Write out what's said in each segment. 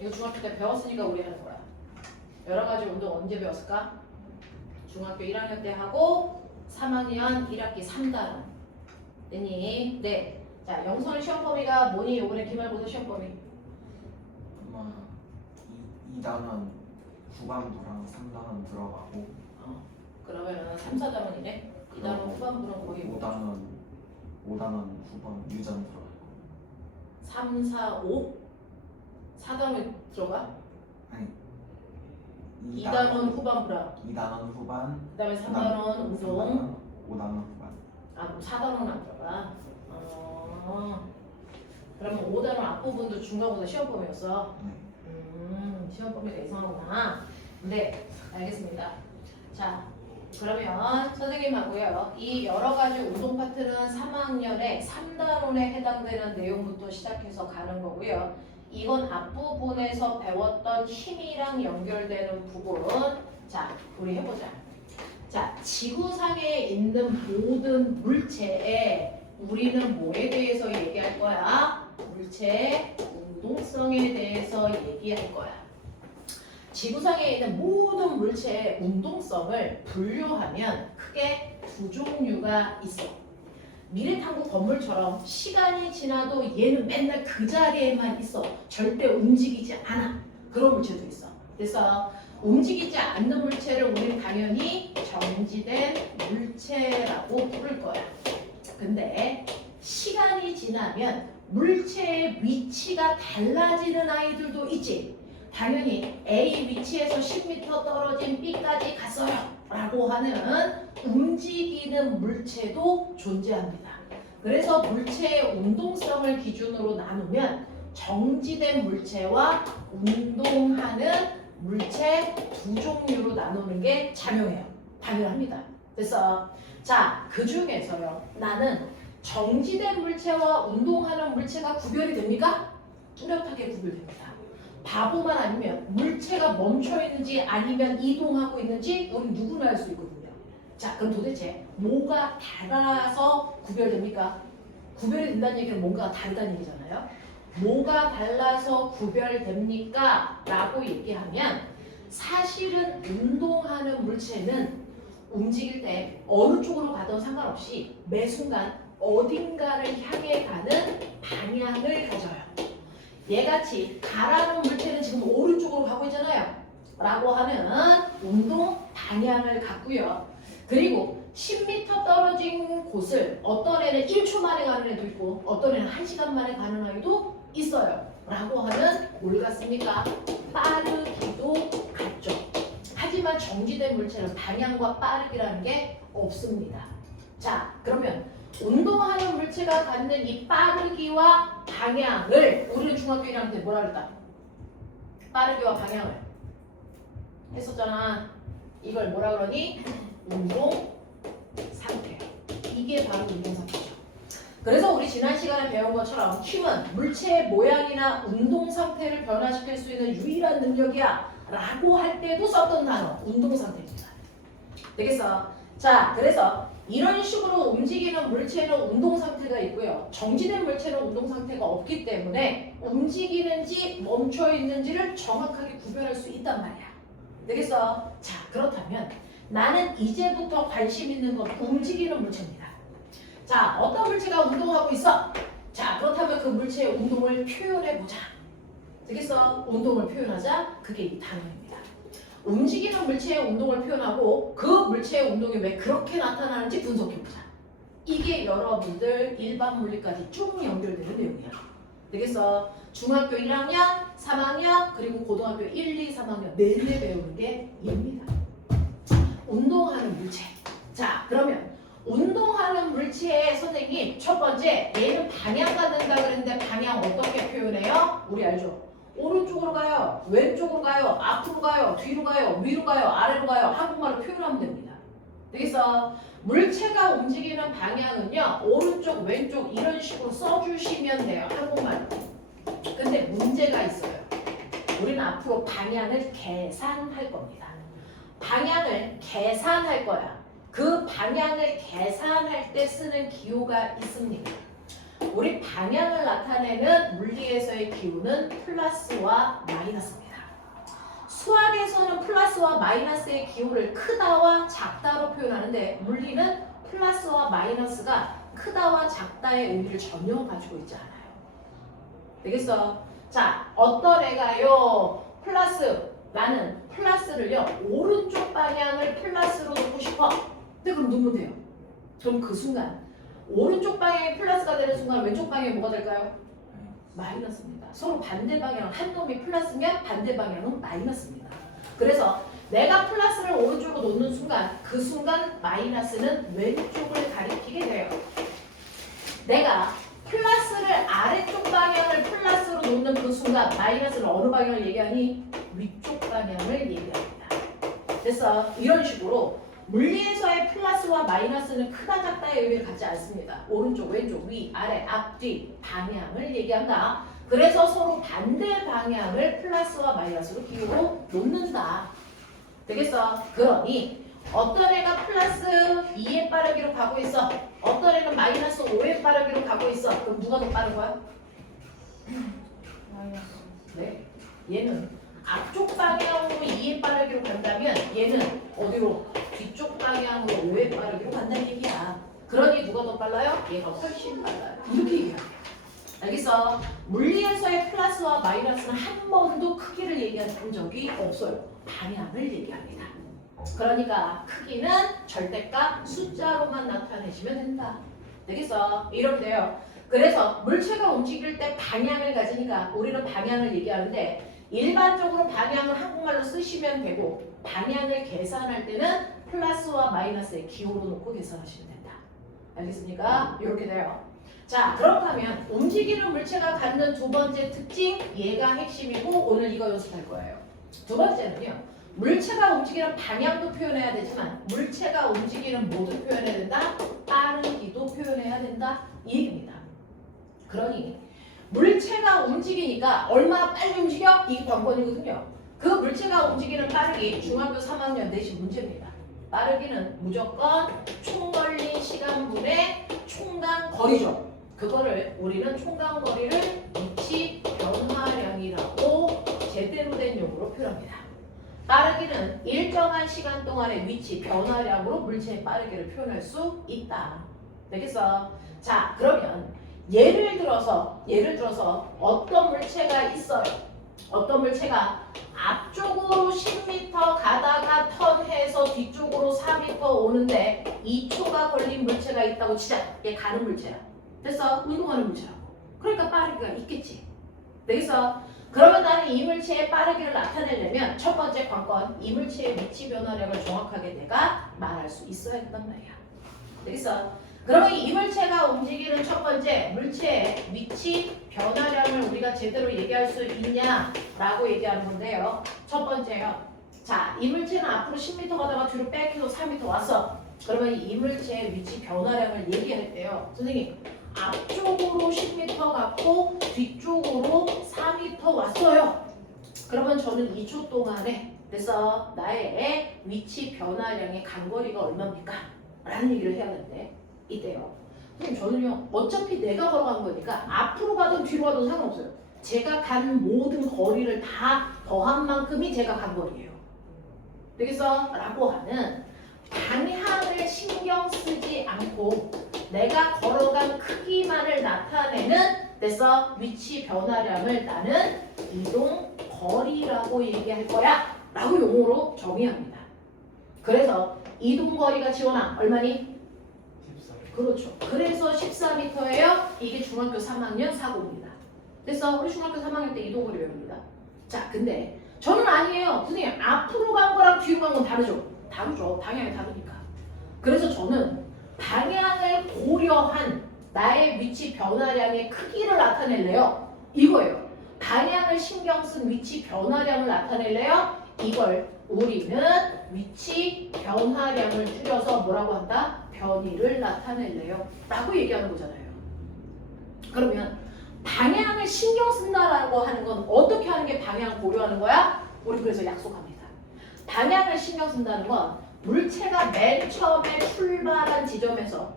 이거 중학교 때 배웠으니까 우리 하는 거야. 여러 가지 운동 언제 배웠을까? 중학교 1학년 때 하고 3학년 1학기 3단원. 됐니? 네. 자, 영선 시험 범위가 뭐니? 요번에 기말고사 시험 범위. 아마 2단원 후반부랑 3단원 들어가고 그러면은 3, 4단원이네. 2단원 후반부는 거의 5단원 후반 유전 들어가고 3, 4, 5? 4단원 들어가? 아니 2단원 후반부라. 2단원 후반 그 다음에 3단원 운동. 5단원 후반. 아, 그럼 4단원은 안 들어가? 그러면 5단원 앞부분도 중간고사 시험 범위였어? 네. 시험 범위가 이상하구나. 네, 알겠습니다. 자, 그러면 선생님하고요. 이 여러 가지 운동 파트는 3학년에 3단원에 해당되는 내용부터 시작해서 가는 거고요. 이건 앞부분에서 배웠던 힘이랑 연결되는 부분. 자, 우리 해보자. 자, 지구상에 있는 모든 물체에 우리는 뭐에 대해서 얘기할 거야? 물체의 운동성에 대해서 얘기할 거야. 지구상에 있는 모든 물체의 운동성을 분류하면 크게 두 종류가 있어. 미래탐구 건물처럼 시간이 지나도 얘는 맨날 그 자리에만 있어. 절대 움직이지 않아. 그런 물체도 있어. 그래서 움직이지 않는 물체를 우리는 당연히 정지된 물체라고 부를 거야. 근데 시간이 지나면 물체의 위치가 달라지는 아이들도 있지. 당연히 A 위치에서 10m 떨어진 B까지 갔어요 라고 하는 움직이는 물체도 존재합니다. 그래서 물체의 운동성을 기준으로 나누면 정지된 물체와 운동하는 물체 두 종류로 나누는 게 자명해요. 당연합니다. 그래서 자, 그 중에서요. 나는 정지된 물체와 운동하는 물체가 구별이 됩니까? 뚜렷하게 구별됩니다. 바보만 아니면 물체가 멈춰 있는지 아니면 이동하고 있는지 우리 누구나 알 수 있거든요. 자, 그럼 도대체 뭐가 달라서 구별됩니까? 구별이 된다는 얘기는 뭔가가 다르다는 얘기잖아요. 뭐가 달라서 구별됩니까? 라고 얘기하면 사실은 운동하는 물체는 움직일 때 어느 쪽으로 가든 상관없이 매 순간 어딘가를 향해 가는 방향을 가져요. 얘같이 가라는 물체는 지금 오른쪽으로 가고 있잖아요. 라고 하는 운동 방향을 갖고요. 그리고 10m 떨어진 곳을 어떤 애는 1초 만에 가는 애도 있고 어떤 애는 1시간 만에 가는 아이도 있어요. 라고 하는 뭘 같습니까? 빠르기도 같죠. 하지만 정지된 물체는 방향과 빠르기라는 게 없습니다. 자, 그러면 운동하는 물체가 갖는 이 빠르기와 방향을 우리는 중학교 1학년 때 뭐라 그랬다? 빠르기와 방향을 했었잖아. 이걸 뭐라 그러니? 운동 상태. 이게 바로 운동 상태죠. 그래서 우리 지난 시간에 배운 것처럼 힘은 물체의 모양이나 운동 상태를 변화시킬 수 있는 유일한 능력이야 라고 할 때도 썼던 단어 운동 상태입니다. 되겠어? 자, 그래서 이런 식으로 움직이는 물체는 운동 상태가 있고요. 정지된 물체는 운동 상태가 없기 때문에 움직이는지 멈춰 있는지를 정확하게 구별할 수 있단 말이야. 되겠어? 자, 그렇다면 나는 이제부터 관심 있는 건 움직이는 물체입니다. 자, 어떤 물체가 운동하고 있어? 자, 그렇다면 그 물체의 운동을 표현해보자. 되겠어? 운동을 표현하자. 그게 이 단어입니다. 움직이는 물체의 운동을 표현하고 그 물체의 운동이 왜 그렇게 나타나는지 분석해보자. 이게 여러분들 일반 물리까지 쭉 연결되는 내용이야. 되겠어? 중학교 1학년, 3학년, 그리고 고등학교 1, 2, 3학년 내내 배우는 게 얘입니다. 운동하는 물체. 자, 그러면 운동하는 물체의 선생님 첫 번째 얘는 방향 갖는다 그랬는데 방향 어떻게 표현해요? 우리 알죠? 오른쪽으로 가요, 왼쪽으로 가요, 앞으로 가요, 뒤로 가요, 위로 가요, 아래로 가요. 한국말로 표현하면 됩니다. 그래서 물체가 움직이는 방향은요 오른쪽, 왼쪽 이런 식으로 써주시면 돼요. 한국말로. 근데 문제가 있어요. 우리는 앞으로 방향을 계산할 겁니다. 방향을 계산할 거야. 그 방향을 계산할 때 쓰는 기호가 있습니다. 우리 방향을 나타내는 물리에서의 기호는 플러스와 마이너스입니다. 수학에서는 플러스와 마이너스의 기호를 크다와 작다로 표현하는데 물리는 플러스와 마이너스가 크다와 작다의 의미를 전혀 가지고 있지 않아요. 되겠어? 자, 어떤 애가요 플러스, 나는 플러스를요 오른쪽 방향을 플러스로 놓고 싶어. 근데 그럼 놓으면 돼요. 그럼 그 순간 오른쪽 방향이 플러스가 되는 순간 왼쪽 방향이 뭐가 될까요? 마이너스입니다. 서로 반대 방향, 한 놈이 플러스면 반대 방향은 마이너스입니다. 그래서 내가 플러스를 오른쪽으로 놓는 순간 그 순간 마이너스는 왼쪽을 가리키게 돼요. 내가 플러스를 아래쪽 방향을 플러스로 놓는 그 순간 마이너스는 어느 방향을 얘기하니? 위쪽 방향을 얘기합니다. 그래서 이런 식으로 물리에서의 플러스와 마이너스는 크다 작다의 의미를 갖지 않습니다. 오른쪽, 왼쪽, 위, 아래, 앞, 뒤 방향을 얘기한다. 그래서 서로 반대 방향을 플러스와 마이너스로 기호로 놓는다. 되겠어? 그러니 어떤 애가 플러스 2의 빠르기로 가고 있어. 어떤 애는 마이너스 5의 빠르기로 가고 있어. 그럼 누가 더 빠른 거야? 네. 얘는 앞쪽 방향으로 2의 빠르기로 간다면 얘는 어디로? 뒤쪽 방향으로 5의 빠르기로 간다는 얘기야. 그러니 누가 더 빨라요? 얘가 훨씬 빨라요. 이렇게 얘기해요. 알겠어? 물리에서의 플러스와 마이너스는 한 번도 크기를 얘기한 적이 없어요. 방향을 얘기합니다. 그러니까 크기는 절대값 숫자로만 나타내시면 된다. 되겠어? 이러면 돼요. 그래서 물체가 움직일 때 방향을 가지니까 우리는 방향을 얘기하는데 일반적으로 방향을 한국말로 쓰시면 되고 방향을 계산할 때는 플러스와 마이너스의 기호로 놓고 계산하시면 된다. 알겠습니까? 이렇게 돼요. 자, 그렇다면 움직이는 물체가 갖는 두 번째 특징, 얘가 핵심이고 오늘 이거 연습할 거예요. 두 번째는요. 물체가 움직이는 방향도 표현해야 되지만 물체가 움직이는 뭐도 표현해야 된다? 빠르기도 표현해야 된다. 이 얘기입니다. 그러니 물체가 움직이니까 얼마나 빨리 움직여? 이게 관건이거든요. 그 물체가 움직이는 빠르기 중학교 3학년 내신 문제입니다. 빠르기는 무조건 총 걸린 시간분의 총간 거리죠. 그거를 우리는 총간 거리를 위치 변화량이라고 제대로 된 용어로 표현합니다. 빠르기는 일정한 시간 동안의 위치 변화량으로 물체의 빠르기를 표현할 수 있다. 되겠어? 자, 그러면 예를 들어서 어떤 물체가 있어요. 어떤 물체가 앞쪽으로 10m 가다가 턴해서 뒤쪽으로 4m 오는데 2초가 걸린 물체가 있다고 치자. 얘 가는 물체야. 됐어? 운동하는 물체라고. 그러니까 빠르기가 있겠지. 되겠어? 그러면 나는 이 물체의 빠르기를 나타내려면 첫 번째 관건, 이 물체의 위치 변화량을 정확하게 내가 말할 수 있어야 된단 말이야. 되겠어? 그러면 이 물체가 움직이는 첫 번째 물체의 위치 변화량을 우리가 제대로 얘기할 수 있냐라고 얘기하는 건데요. 첫 번째요. 자, 이 물체는 앞으로 10m 가다가 뒤로 뺏기고 4m 왔어. 그러면 이 물체의 위치 변화량을 얘기할 때요. 선생님, 앞쪽으로 10m 갔고 뒤쪽으로 4m 왔어요. 그러면 저는 2초 동안에 그래서 나의 위치 변화량의 간거리가 얼마입니까? 라는 얘기를 해야 되는데 이때요. 선생님 저는요 어차피 내가 걸어간 거니까 앞으로 가든 뒤로 가든 상관없어요. 제가 간 모든 거리를 다 더한 만큼이 제가 간 거리예요. 되겠어? 라고 하는 방향을 신경 쓰지 않고 내가 걸어간 크기만을 나타내는 그래서 위치 변화량을 나는 이동 거리라고 얘기할 거야 라고 용어로 정의합니다. 그래서 이동 거리가 지원아 얼마니? 14. 그렇죠. 그래서 14m예요. 이게 중학교 3학년 사고입니다. 그래서 우리 중학교 3학년 때 이동 거리 외웁니다. 자, 근데 저는 아니에요. 선생님 앞으로 간 거랑 뒤로 간 건 다르죠. 다르죠. 방향이 다르니까. 그래서 저는 방향을 고려한 나의 위치 변화량의 크기를 나타낼래요. 이거예요. 방향을 신경 쓴 위치 변화량을 나타낼래요. 이걸 우리는 위치 변화량을 줄여서 뭐라고 한다? 변위를 나타낼래요. 라고 얘기하는 거잖아요. 그러면 방향을 신경 쓴다라고 하는 건 어떻게 하는 게 방향을 고려하는 거야? 우리 그래서 약속합니다. 방향을 신경 쓴다는 건 물체가 맨 처음에 출발한 지점에서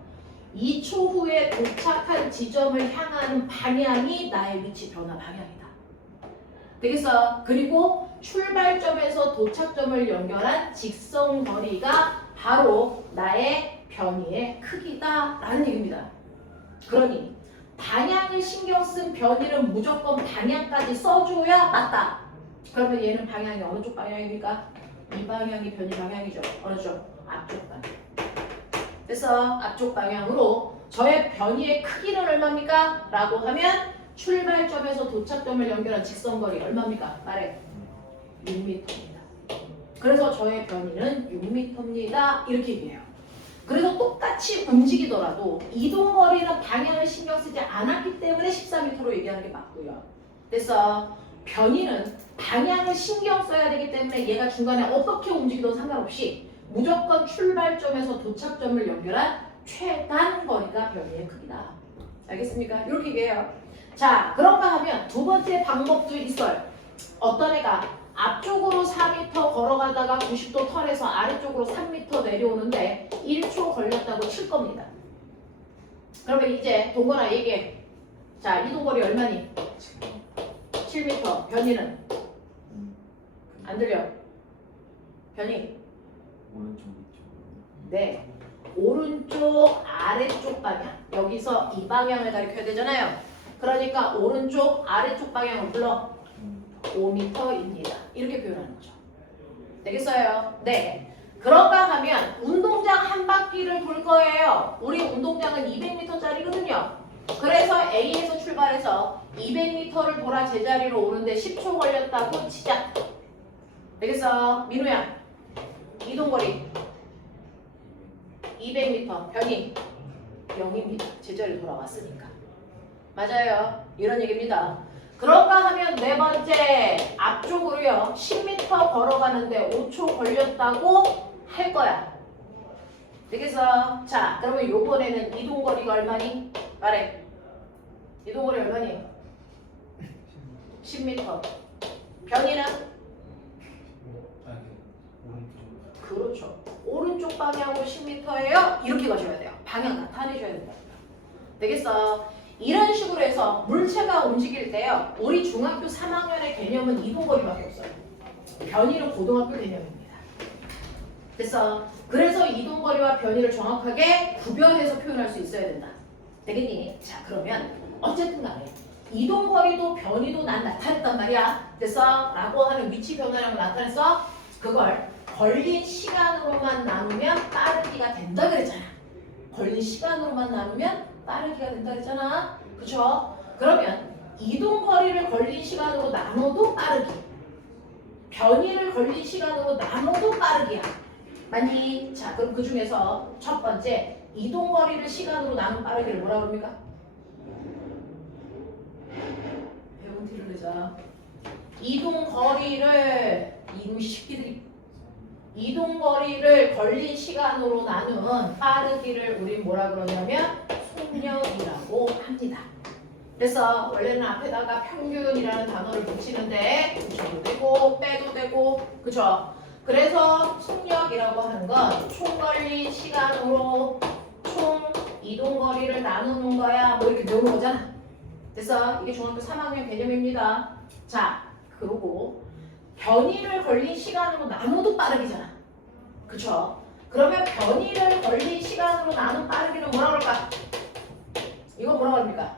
2초 후에 도착한 지점을 향하는 방향이 나의 위치 변화 방향이다. 되겠어? 그리고 출발점에서 도착점을 연결한 직선 거리가 바로 나의 변이의 크기다라는 얘기입니다. 그러니 방향을 신경 쓴 변이는 무조건 방향까지 써줘야 맞다. 그러면 얘는 방향이 어느 쪽 방향입니까? 이 방향이 변이 방향이죠. 어느 쪽? 앞쪽 방향. 그래서 앞쪽 방향으로 저의 변이의 크기는 얼마입니까? 라고 하면 출발점에서 도착점을 연결한 직선거리 얼마입니까? 말해. 6m입니다. 그래서 저의 변이는 6m입니다. 이렇게 얘기해요. 그래서 똑같이 움직이더라도 이동거리는 방향을 신경 쓰지 않았기 때문에 14m로 얘기하는 게 맞고요. 그래서 변이는 방향을 신경 써야 되기 때문에 얘가 중간에 어떻게 움직이든 상관없이 무조건 출발점에서 도착점을 연결한 최단 거리가 변이의 크기다. 알겠습니까? 이렇게 얘기해요. 자, 그런가 하면 두 번째 방법도 있어요. 어떤 애가 앞쪽으로 4m 걸어가다가 90도 턴에서 아래쪽으로 3m 내려오는데 1초 걸렸다고 칠 겁니다. 그러면 이제 동건아 얘기해. 자, 이동거리 얼마니? 7m. 변이는? 안 들려? 변이? 오른쪽 위쪽. 네. 오른쪽 아래쪽 방향. 여기서 이 방향을 가리켜야 되잖아요. 그러니까 오른쪽 아래쪽 방향을 불러 5m입니다. 이렇게 표현하는 거죠. 되겠어요? 네. 그런가 하면 운동장 한 바퀴를 돌 거예요. 우리 운동장은 200m짜리거든요. 그래서 A에서 출발해서 200m를 돌아 제자리로 오는데 10초 걸렸다고 치자. 되겠어? 민우야. 이동거리 200m. 변이 0입니다. 제자리로 돌아왔으니까. 맞아요. 이런 얘기입니다. 그런가 하면 네 번째 앞쪽으로요. 10m 걸어가는데 5초 걸렸다고 할 거야. 되겠어? 자, 그러면 요번에는 이동거리가 얼마니? 말해. 이동거리 얼마니? 10m. 변이는? 그렇죠. 오른쪽 방향으로 10m예요. 이렇게 가셔야 돼요. 방향 나타내셔야 된다. 되겠어? 이런 식으로 해서 물체가 움직일 때요. 우리 중학교 3학년의 개념은 이동거리밖에 없어요. 변이는 고등학교 개념입니다. 그래서 이동거리와 변이를 정확하게 구별해서 표현할 수 있어야 된다. 되겠니? 자, 그러면 어쨌든 간에 이동거리도 변이도 난 나타냈단 말이야. 됐어? 라고 하는 위치 변화량을 나타내서 그걸 걸린 시간으로만 나누면 빠르기가 된다 그랬잖아. 걸린 시간으로만 나누면 빠르기가 된다 그랬잖아. 그쵸? 그러면 이동거리를 걸린 시간으로 나눠도 빠르기, 변이를 걸린 시간으로 나눠도 빠르기야. 맞니? 자, 그럼 그 중에서 첫 번째 이동거리를 시간으로 나눈 빠르기를 뭐라 그럽니까? 배운 티를 내자. 이동거리를 걸린 시간으로 나눈 빠르기를 우리 뭐라 그러냐면 속력이라고 합니다. 그래서 원래는 앞에다가 평균이라는 단어를 붙이는데 붙여도 되고 빼도 되고, 그쵸? 그래서 속력이라고 하는 건 총 걸린 시간으로 총 이동거리를 나누는 거야. 뭐 이렇게 배우는 거잖아. 그래서 이게 중학교 3학년 개념입니다. 자, 그리고 변이를 걸린 시간으로 나눠도 빠르기잖아. 그쵸? 그러면 변이를 걸린 시간으로 나눈 빠르기는 뭐라 그럴까? 이건 뭐라고 합니까?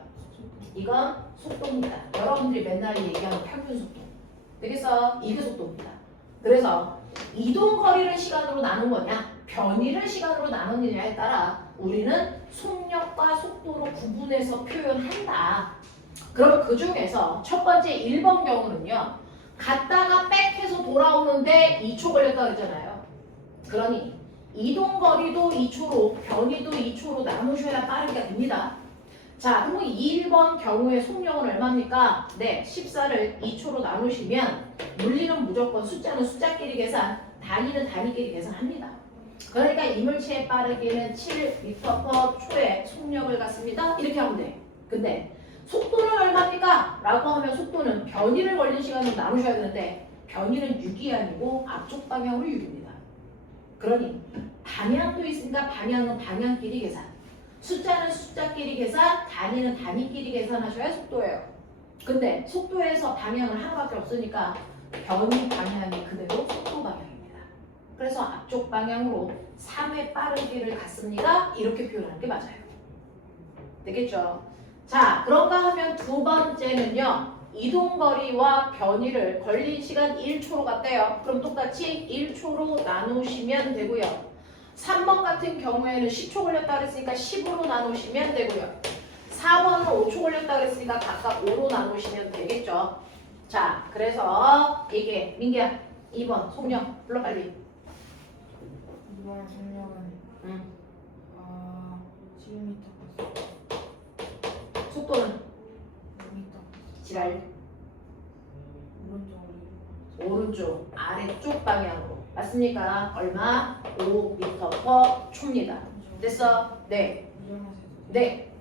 이건 속도입니다. 여러분들이 맨날 얘기하는 평균 속도. 되겠어? 이게 속도입니다. 그래서 이동거리를 시간으로 나눈 거냐, 변이를 시간으로 나누느냐에 따라 우리는 속력과 속도로 구분해서 표현한다. 그럼 그 중에서 첫 번째 1번 경우는요. 갔다가 백해서 돌아오는데 2초 걸렸다 그랬잖아요. 그러니 이동거리도 2초로 변이도 2초로 나누셔야 빠르게 됩니다. 자, 그럼 1번 경우의 속력은 얼마입니까? 네, 14를 2초로 나누시면 물리는 무조건 숫자는 숫자끼리 계산, 단위는 단위끼리 계산합니다. 그러니까 이물체의 빠르기는 7m/초의 속력을 갖습니다. 이렇게 하면 돼. 근데 속도는 얼마입니까? 라고 하면 속도는 변이를 걸린 시간으로 나누셔야 되는데 변이는 6이 아니고 앞쪽 방향으로 6입니다. 그러니 방향도 있으니까 방향은 방향끼리 계산. 숫자는 숫자끼리 계산, 단위는 단위끼리 계산하셔야 속도예요. 근데 속도에서 방향은 하나밖에 없으니까 변이 방향이 그대로 속도 방향입니다. 그래서 앞쪽 방향으로 3의 빠르기를 갔습니다. 이렇게 표현하는 게 맞아요. 되겠죠? 자, 그런가 하면 두 번째는요. 이동거리와 변이를 걸린 시간 1초로 갔대요. 그럼 똑같이 1초로 나누시면 되고요. 3번 같은 경우에는 10초 걸렸다 그랬으니까 10으로 나누시면 되고요. 4번은 5초 걸렸다 그랬으니까 각각 5로 나누시면 되겠죠. 자, 그래서 이게 민기야 2번 속력 불러 빨리. 이번 속력은 10m 속도는 5m 지랄 오른쪽으로 오른쪽 아래쪽 방향으로 맞습니까? 얼마? 5m/초입니다. 됐어? 네. 일어나세요. 네.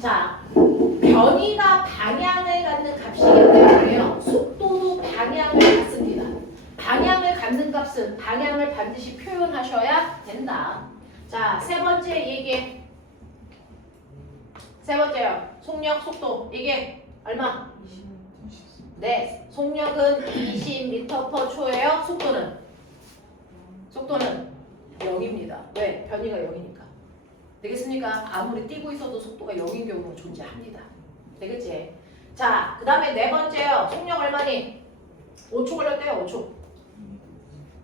자, 변이가 방향을 갖는 값이기 때문에요. 속도도 방향을 갖습니다. 방향을 갖는 값은 방향을 반드시 표현하셔야 된다. 자, 세 번째 얘기. 세 번째요. 속력, 속도. 이게 얼마? 20m 네. 속력은 20m/초예요. 속도는 0입니다. 왜? 변이가 0이니까. 되겠습니까? 아무리 뛰고 있어도 속도가 0인 경우는 존재합니다. 되겠지? 자, 그 다음에 네 번째요. 속력 얼마니? 5초 걸렸대요. 5초.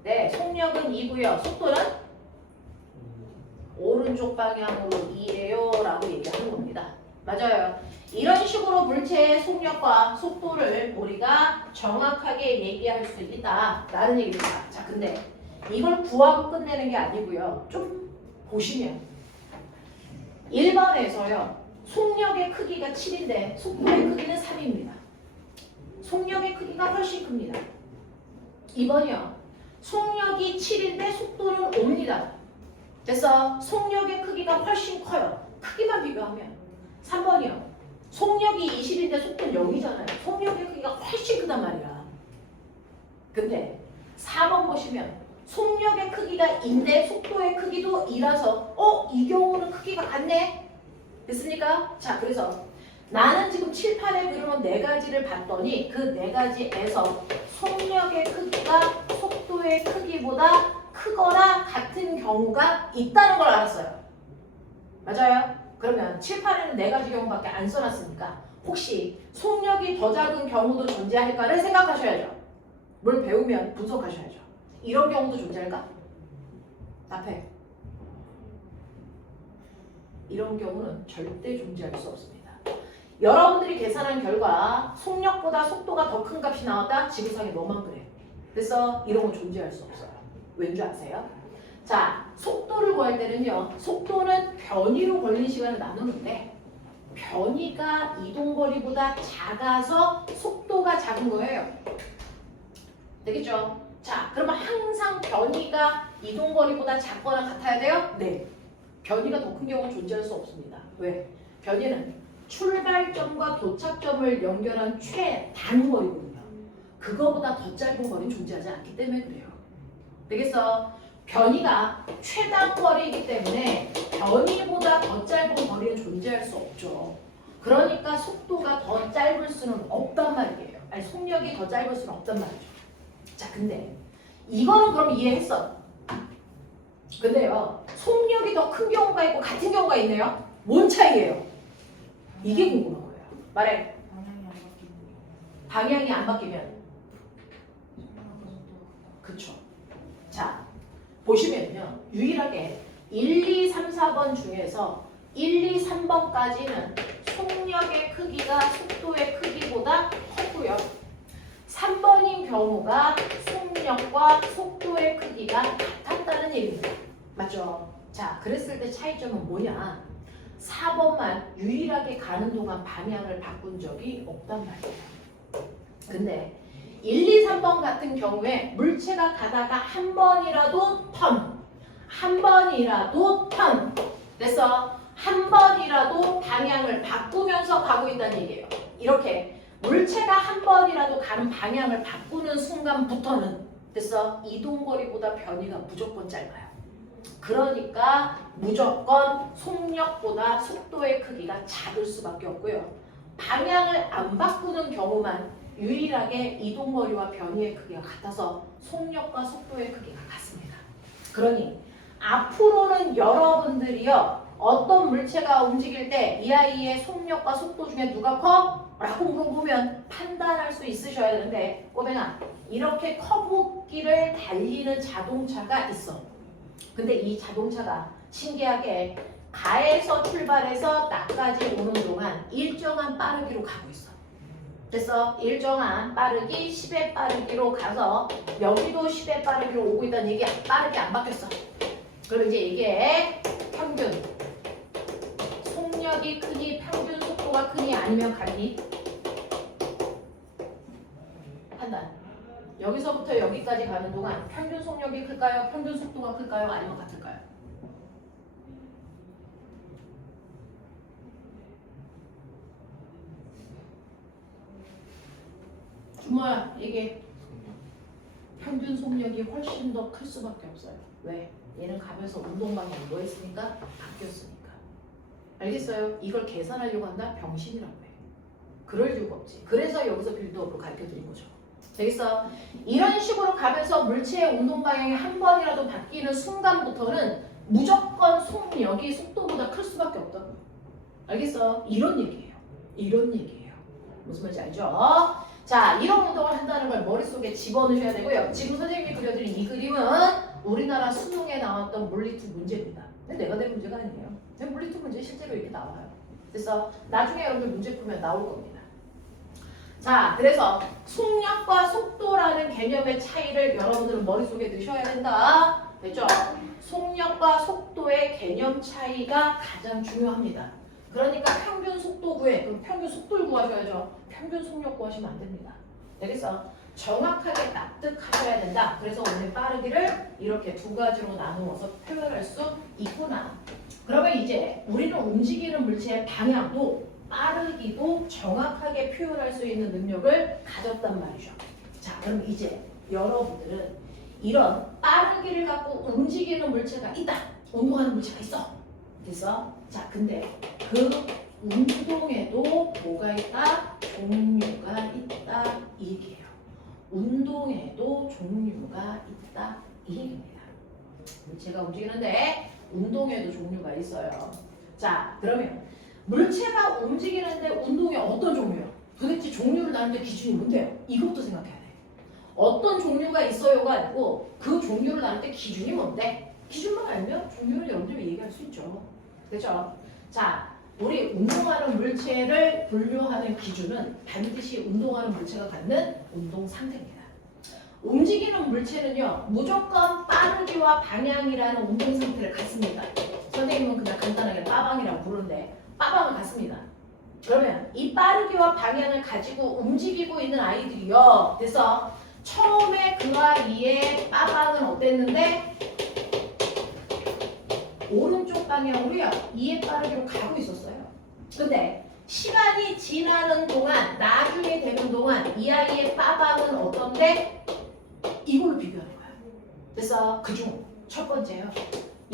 네, 속력은 2고요. 속도는 오른쪽 방향으로 2예요 라고 얘기하는 겁니다. 맞아요. 이런 식으로 물체의 속력과 속도를 우리가 정확하게 얘기할 수 있다 라는 얘기입니다. 자, 근데 이걸 구하고 끝내는 게 아니고요. 좀 보시면 1번에서요. 속력의 크기가 7인데 속도의 크기는 3입니다. 속력의 크기가 훨씬 큽니다. 2번이요. 속력이 7인데 속도는 5입니다. 그래서 속력의 크기가 훨씬 커요. 크기만 비교하면. 3번이요. 속력이 20인데 속도는 0이잖아요. 속력의 크기가 훨씬 크단 말이야. 근데 4번 보시면 속력의 크기가 2인데 속도의 크기도 2라서 이 경우는 크기가 같네? 됐습니까? 자, 그래서 나는 지금 칠판에 그려놓은 네 가지를 봤더니 그 네 가지에서 속력의 크기가 속도의 크기보다 크거나 같은 경우가 있다는 걸 알았어요. 맞아요? 그러면 칠판에는 네 가지 경우밖에 안 써놨으니까 혹시 속력이 더 작은 경우도 존재할까를 생각하셔야죠. 뭘 배우면 분석하셔야죠. 이런 경우도 존재할까? 답해. 이런 경우는 절대 존재할 수 없습니다. 여러분들이 계산한 결과 속력보다 속도가 더 큰 값이 나왔다? 지구상에 너만 그래. 그래서 이런 건 존재할 수 없어요. 왠 줄 아세요? 자, 속도를 구할 때는요. 속도는 변이로 걸린 시간을 나누는데 변이가 이동거리보다 작아서 속도가 작은 거예요. 되겠죠? 자, 그러면 항상 변이가 이동거리보다 작거나 같아야 돼요? 네. 변이가 더 큰 경우는 존재할 수 없습니다. 왜? 변이는 출발점과 도착점을 연결한 최단거리거든요. 그거보다 더 짧은 거리는 존재하지 않기 때문에 그래요. 되겠어? 변이가 최단거리이기 때문에 변이보다 더 짧은 거리는 존재할 수 없죠. 그러니까 속도가 더 짧을 수는 없단 말이에요. 아니, 속력이 더 짧을 수는 없단 말이죠. 자, 근데 이거는 그럼 이해했어. 근데요, 속력이 더 큰 경우가 있고 같은 경우가 있네요. 뭔 차이예요? 이게 궁금한 거예요. 말해. 방향이 안 바뀌는 방향이 안 바뀌면. 속력과 속도가 그쵸. 자, 보시면요. 유일하게 1, 2, 3, 4번 중에서 1, 2, 3번까지는 속력의 크기가 속도의 크기보다 컸고요. 3번인 경우가 속력과 속도의 크기가 같았다는 얘기입니다. 맞죠? 자, 그랬을 때 차이점은 뭐냐? 4번만 유일하게 가는 동안 방향을 바꾼 적이 없단 말이에요. 근데 1, 2, 3번 같은 경우에 물체가 가다가 한 번이라도 됐어? 한 번이라도 방향을 바꾸면서 가고 있다는 얘기예요. 이렇게 물체가 한 번이라도 가는 방향을 바꾸는 순간부터는 됐어? 이동거리보다 변이가 무조건 짧아요. 그러니까 무조건 속력보다 속도의 크기가 작을 수밖에 없고요. 방향을 안 바꾸는 경우만 유일하게 이동거리와 변이의 크기가 같아서 속력과 속도의 크기가 같습니다. 그러니 앞으로는 여러분들이요. 어떤 물체가 움직일 때 이 아이의 속력과 속도 중에 누가 커? 라고 물어보면 판단할 수 있으셔야 되는데 꼬맹아 이렇게 커브길을 달리는 자동차가 있어. 근데 이 자동차가 신기하게 가에서 출발해서 나까지 오는 동안 일정한 빠르기로 가고 있어. 그래서 일정한 빠르기 10의 빠르기로 가서 여기도 10의 빠르기로 오고 있다는 얘기야. 빠르게 안 바뀌었어. 그럼 이제 이게 평균 속력이 크니 평균 속도가 크니 아니면 같니? 판단. 여기서부터 여기까지 가는 동안 평균 속력이 클까요? 평균 속도가 클까요? 아니면 같을까요? 주모야 이게 평균 속력이 훨씬 더 클 수밖에 없어요. 왜? 얘는 가면서 운동 방향이 뭐 했으니까? 바뀌었으니까. 알겠어요? 이걸 계산하려고 한다? 병신이라고 해. 그럴 이유가 없지. 그래서 여기서 빌드업으로 가르쳐드린 거죠. 되겠어? 이런 식으로 가면서 물체의 운동 방향이 한 번이라도 바뀌는 순간부터는 무조건 속력이 속도보다 클 수밖에 없다고. 알겠어? 이런 얘기예요. 이런 얘기예요. 무슨 말인지 알죠? 자, 이런 운동을 한다는 걸 머릿속에 집어넣으셔야 되고요. 지금 선생님이 그려드린 이 그림은 우리나라 수능에 나왔던 물리2 문제입니다. 근데 내가 낸 문제가 아니에요. 물리2 문제 실제로 이렇게 나와요. 그래서 나중에 여러분들 문제 풀면 나올 겁니다. 자, 그래서 속력과 속도라는 개념의 차이를 여러분들은 머릿속에 넣으셔야 된다. 됐죠? 속력과 속도의 개념 차이가 가장 중요합니다. 그러니까 평균 속도 구해. 그럼 평균 속도를 구하셔야죠. 평균 속력 구하시면 안 됩니다. 그래서 정확하게 납득하셔야 된다. 그래서 오늘 빠르기를 이렇게 두 가지로 나누어서 표현할 수 있구나. 그러면 이제 우리는 움직이는 물체의 방향도 빠르기도 정확하게 표현할 수 있는 능력을 가졌단 말이죠. 자, 그럼 이제 여러분들은 이런 빠르기를 갖고 움직이는 물체가 있다. 운동하는 물체가 있어. 그래서 자, 근데 그 운동에도 뭐가 있다? 종류가 있다. 이 얘기예요. 운동에도 종류가 있다. 이 얘기입니다. 물체가 움직이는데 운동에도 종류가 있어요. 자, 그러면 물체가 움직이는데 운동이 어떤 종류예요? 도대체 종류를 나누는데 기준이 뭔데요? 이것도 생각해야 돼. 어떤 종류가 있어요가 아니고 그 종류를 나눌 때 기준이 뭔데? 기준만 알면 종류를 여러분들이 얘기할 수 있죠. 그렇죠? 자, 우리 운동하는 물체를 분류하는 기준은 반드시 운동하는 물체가 갖는 운동 상태입니다. 움직이는 물체는요, 무조건 빠르기와 방향이라는 운동 상태를 갖습니다. 선생님은 그냥 간단하게 빠방이라고 부르는데 빠방은 같습니다. 그러면 이 빠르기와 방향을 가지고 움직이고 있는 아이들이요. 그래서 처음에 그 아이의 빠방은 어땠는데 오른쪽 방향으로요. 2의 빠르기로 가고 있었어요. 근데 시간이 지나는 동안 나중에 되는 동안 이 아이의 빠방은 어떤데? 이걸로 비교하는 거야. 그래서 그중 첫 번째요.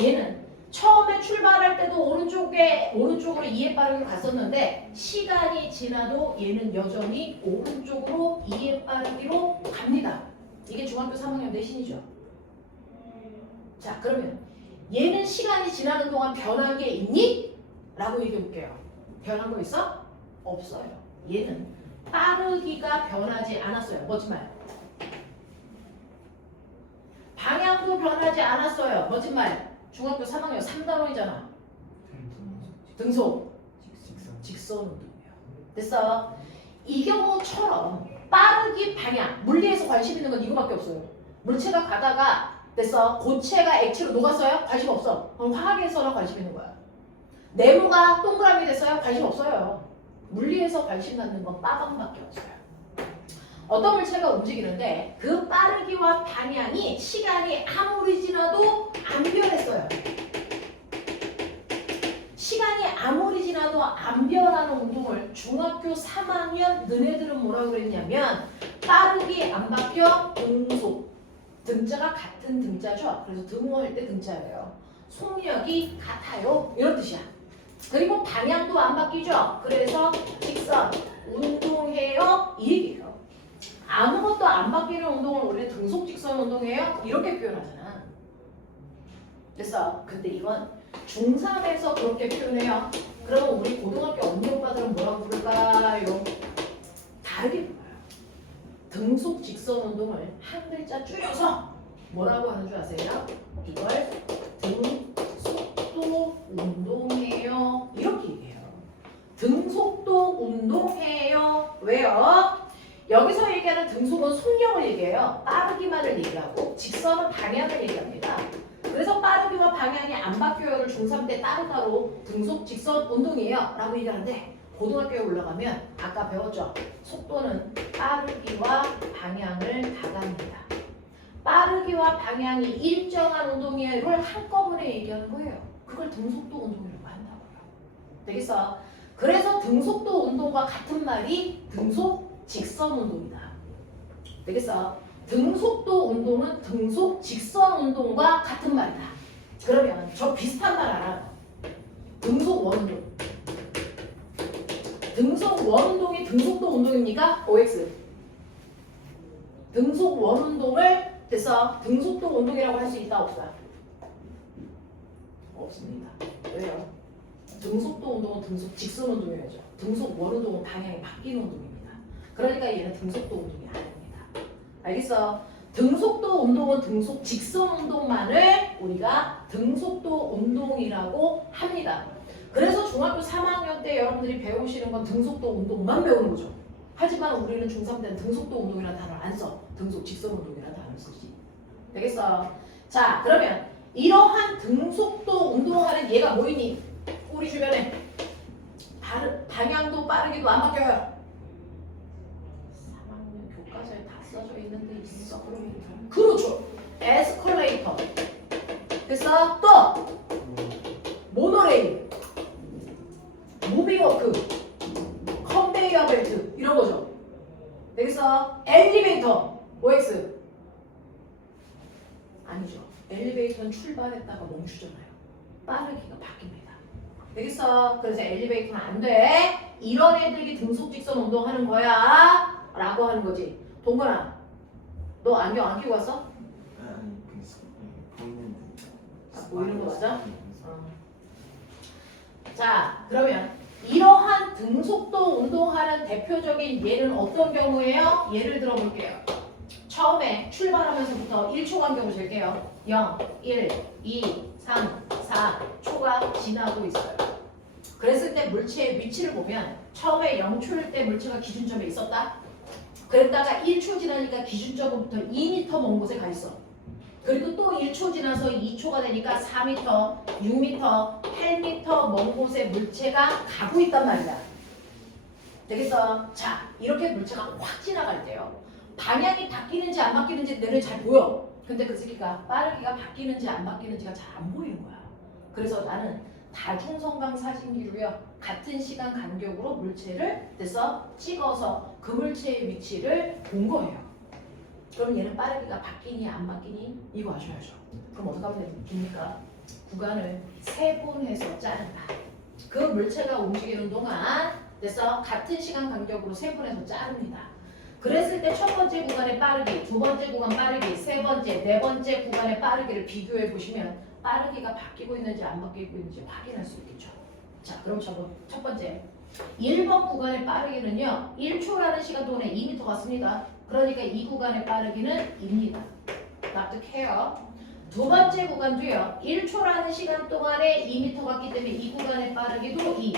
얘는 처음에 출발할 때도 오른쪽으로 2의 빠르기로 갔었는데 시간이 지나도 얘는 여전히 오른쪽으로 2의 빠르기로 갑니다. 이게 중학교 3학년 내신이죠. 자, 그러면 얘는 시간이 지나는 동안 변한 게 있니? 라고 얘기해 볼게요. 변한 거 있어? 없어요. 얘는 빠르기가 변하지 않았어요. 멋진 말. 방향도 변하지 않았어요. 멋진 말. 중학교 3학년 3단원이잖아. 등속. 직선 운동이에요. 됐어? 이 경우처럼 빠르기 방향. 물리에서 관심 있는 건 이거밖에 없어요. 물체가 가다가 됐어? 고체가 액체로 녹았어요? 관심 없어. 그럼 화학에서나 관심 있는 거야. 네모가 동그라미 됐어요? 관심 없어요. 물리에서 관심 갖는 건 빠방밖에 없어요. 어떤 물체가 움직이는데 그 빠르기와 방향이 시간이 아무리 지나도 안 변했어요. 시간이 아무리 지나도 안 변하는 운동을 중학교 3학년 너네들은 뭐라고 그랬냐면 빠르기 안 바뀌어 등속. 등자가 같은 등자죠. 그래서 등호할 때 등자예요. 속력이 같아요. 이런 뜻이야. 그리고 방향도 안 바뀌죠. 그래서 직선 운동해요. 이 얘기예요. 아무것도 안 바뀌는 운동을 우리는 등속 직선 운동해요. 이렇게 표현하잖아. 됐어. 근데 이건 중3에서 그렇게 표현해요. 그러면 우리 고등학교 언니 오빠들은 뭐라고 부를까요? 다르게 불러요. 등속 직선 운동을 한 글자 줄여서 뭐라고 하는 줄 아세요? 이걸 등속도 운동해요. 이렇게 얘기해요. 등속도 운동해요. 왜요? 여기서 얘기하는 등속은 속력을 얘기해요. 빠르기만을 얘기하고 직선은 방향을 얘기합니다. 그래서 빠르기와 방향이 안 바뀌어요를 중3 때 따로따로 등속 직선 운동이에요 라고 얘기하는데 고등학교에 올라가면 아까 배웠죠? 속도는 빠르기와 방향을 가갑니다. 빠르기와 방향이 일정한 운동이를 한꺼번에 얘기하는 거예요. 그걸 등속도 운동이라고 한다고요. 되겠어? 그래서 등속도 운동과 같은 말이 등속 직선 운동이다. 되겠어? 등속도 운동은 등속 직선 운동과 같은 말이다. 그러면 저 비슷한 말 알아요. 등속 원운동. 등속 원운동이 등속도 운동입니까? OX. 등속 원운동을 됐어. 등속도 운동이라고 할 수 있다 없다? 없습니다. 왜요? 등속도 운동은 등속 직선 운동이죠. 등속 원운동은 방향이 바뀌는 운동입니다. 그러니까 얘는 등속도 운동이 아닙니다. 알겠어? 등속도 운동은 등속 직선 운동만을 우리가 등속도 운동이라고 합니다. 그래서 중학교 3학년 때 여러분들이 배우시는 건 등속도 운동만 배우는 거죠. 하지만 우리는 중3 때는 등속도 운동이라는 단어를 안 써. 등속 직선 운동이라는 단어를 쓰지. 되겠어? 자, 그러면 이러한 등속도 운동하는 얘가 뭐이니? 우리 주변에 방향도 빠르기도 안 바뀌어요. 3학년 교과서에 다 써져 있는데 있어. 그렇죠. 에스컬레이터. 됐어? 또 모노레일, 무빙워크, 컨베이어 벨트 이런 거죠. 되겠어? 엘리베이터. OX. 아니죠. 엘리베이터는 출발했다가 멈추잖아요. 빠르기가 바뀝니다. 되겠어? 그래서 엘리베이터는 안 돼. 이런 애들이 등속 직선 운동하는 거야 라고 하는 거지. 동건아, 너 안경 안 끼고 왔어? 아니 보이는 보이는 거 맞아? 자, 그러면 이러한 등속도 운동하는 대표적인 예는 어떤 경우예요? 예를 들어 볼게요. 처음에 출발하면서부터 1초 간격을 잴게요. 0, 1, 2, 3, 4초가 지나고 있어요. 그랬을 때 물체의 위치를 보면 처음에 0초일 때 물체가 기준점에 있었다. 그랬다가 1초 지나니까 기준점부터 2m 먼 곳에 가 있어. 그리고 또 1초 지나서 2초가 되니까 4m, 6m, 8m 먼 곳에 물체가 가고 있단 말이야. 되겠어? 자, 이렇게 물체가 확 지나갈 때요. 방향이 바뀌는지 안 바뀌는지 내는 잘 보여. 근데 그 새끼가 빠르기가 바뀌는지 안 바뀌는지가 잘 안 보이는 거야. 그래서 나는 다중성강 사진기로요. 같은 시간 간격으로 물체를 됐어? 찍어서 그 물체의 위치를 본 거예요. 그럼 얘는 빠르기가 바뀌니 안 바뀌니? 이거 아셔야죠. 그럼 어떻게 하면 됩니까? 구간을 3번 해서 자른다. 그 물체가 움직이는 동안 됐어? 같은 시간 간격으로 3번 해서 자릅니다. 그랬을 때 첫 번째 구간의 빠르기, 두 번째 구간 빠르기, 세 번째, 네 번째 구간의 빠르기를 비교해 보시면 빠르기가 바뀌고 있는지 안 바뀌고 있는지 확인할 수 있겠죠. 자, 그럼 첫 번째 1번 구간의 빠르기는요 1초라는 시간 동안에 2m 갔습니다. 그러니까 이 구간의 빠르기는 2입니다. 납득해요. 두 번째 구간도요 1초라는 시간 동안에 2m 갔기 때문에 이 구간의 빠르기도 2.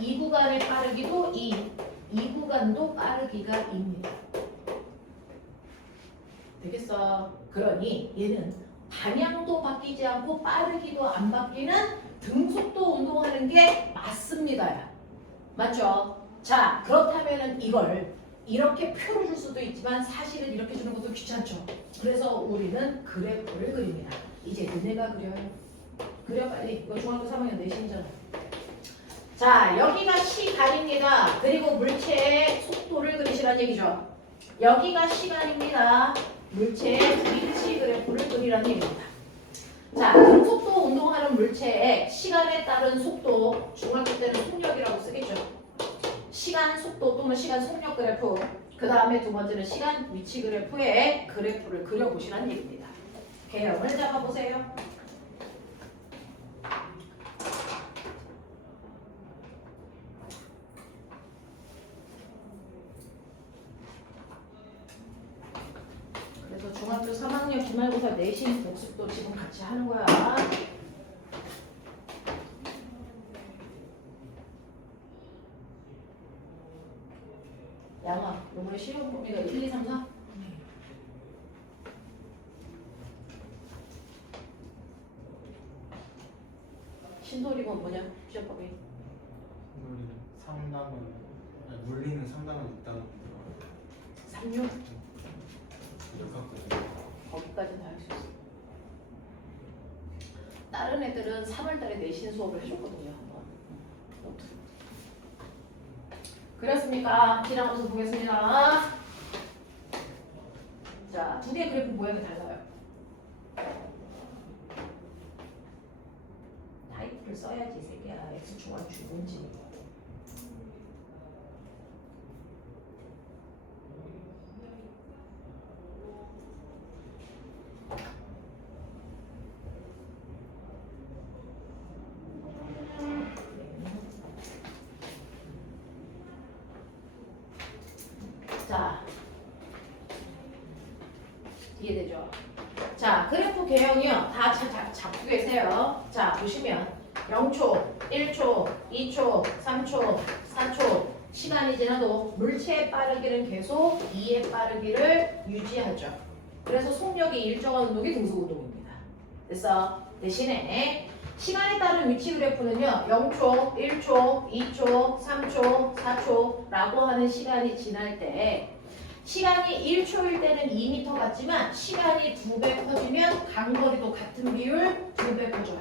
이 구간의 빠르기도 2. 이 구간도 빠르기가 2입니다. 되겠어? 그러니 얘는 방향도 바뀌지 않고 빠르기도 안 바뀌는 등속도 운동하는 게 맞습니다. 맞죠? 자, 그렇다면은 이걸 이렇게 표를 줄 수도 있지만 사실은 이렇게 주는 것도 귀찮죠. 그래서 우리는 그래프를 그립니다. 이제 너네가 그려요. 그려 빨리. 이거 중학교 3학년 내신이잖아. 자, 여기가 시간입니다. 그리고 물체의 속도를 그리시라는 얘기죠. 여기가 시간입니다. 물체의 위치 그래프를 그리라는 얘기입니다. 자, 등속도 운동하는 물체의 시간에 따른 속도, 중학교 때는 속력이라고 쓰겠죠. 시간 속도 또는 시간 속력 그래프. 그 다음에 두 번째는 시간 위치 그래프의 그래프를 그려보시라는 얘기입니다. 개형을 잡아보세요. 그래서 중학교 3학년 기말고사 내신 복습도 지금 같이 하는 거야. 양아, 이번에 시험 범위가 1, 2, 3, 4? 신도리건 뭐냐? 시험 범위. 물리는 상담은 있다고 36? 그렇거든요. 거기까지는 다 할 수 있어. 다른 애들은 3월달에 내신 수업을 해줬거든요. 한번. 노트. 그렇습니까? 지나가면서 보겠습니다. 자, 두 개의 그래프 모양이 달라요. 타이틀을 써야지, 새끼야. X축, Y축 뭔지. 자, 이해되죠? 자, 그래프 개형이요. 다 잡고 계세요. 자, 보시면 0초, 1초, 2초, 3초, 4초 시간이 지나도 물체의 빠르기는 계속 2의 빠르기를 유지하죠. 그래서 속력이 일정한 운동이 등속 운동입니다. 그래서 대신에 시간에 따른 위치 그래프는요. 0초, 1초, 2초, 3초, 4초라고 하는 시간이 지날 때 시간이 1초일 때는 2m 같지만 시간이 2배 커지면 간거리도 같은 비율 2배 커져요.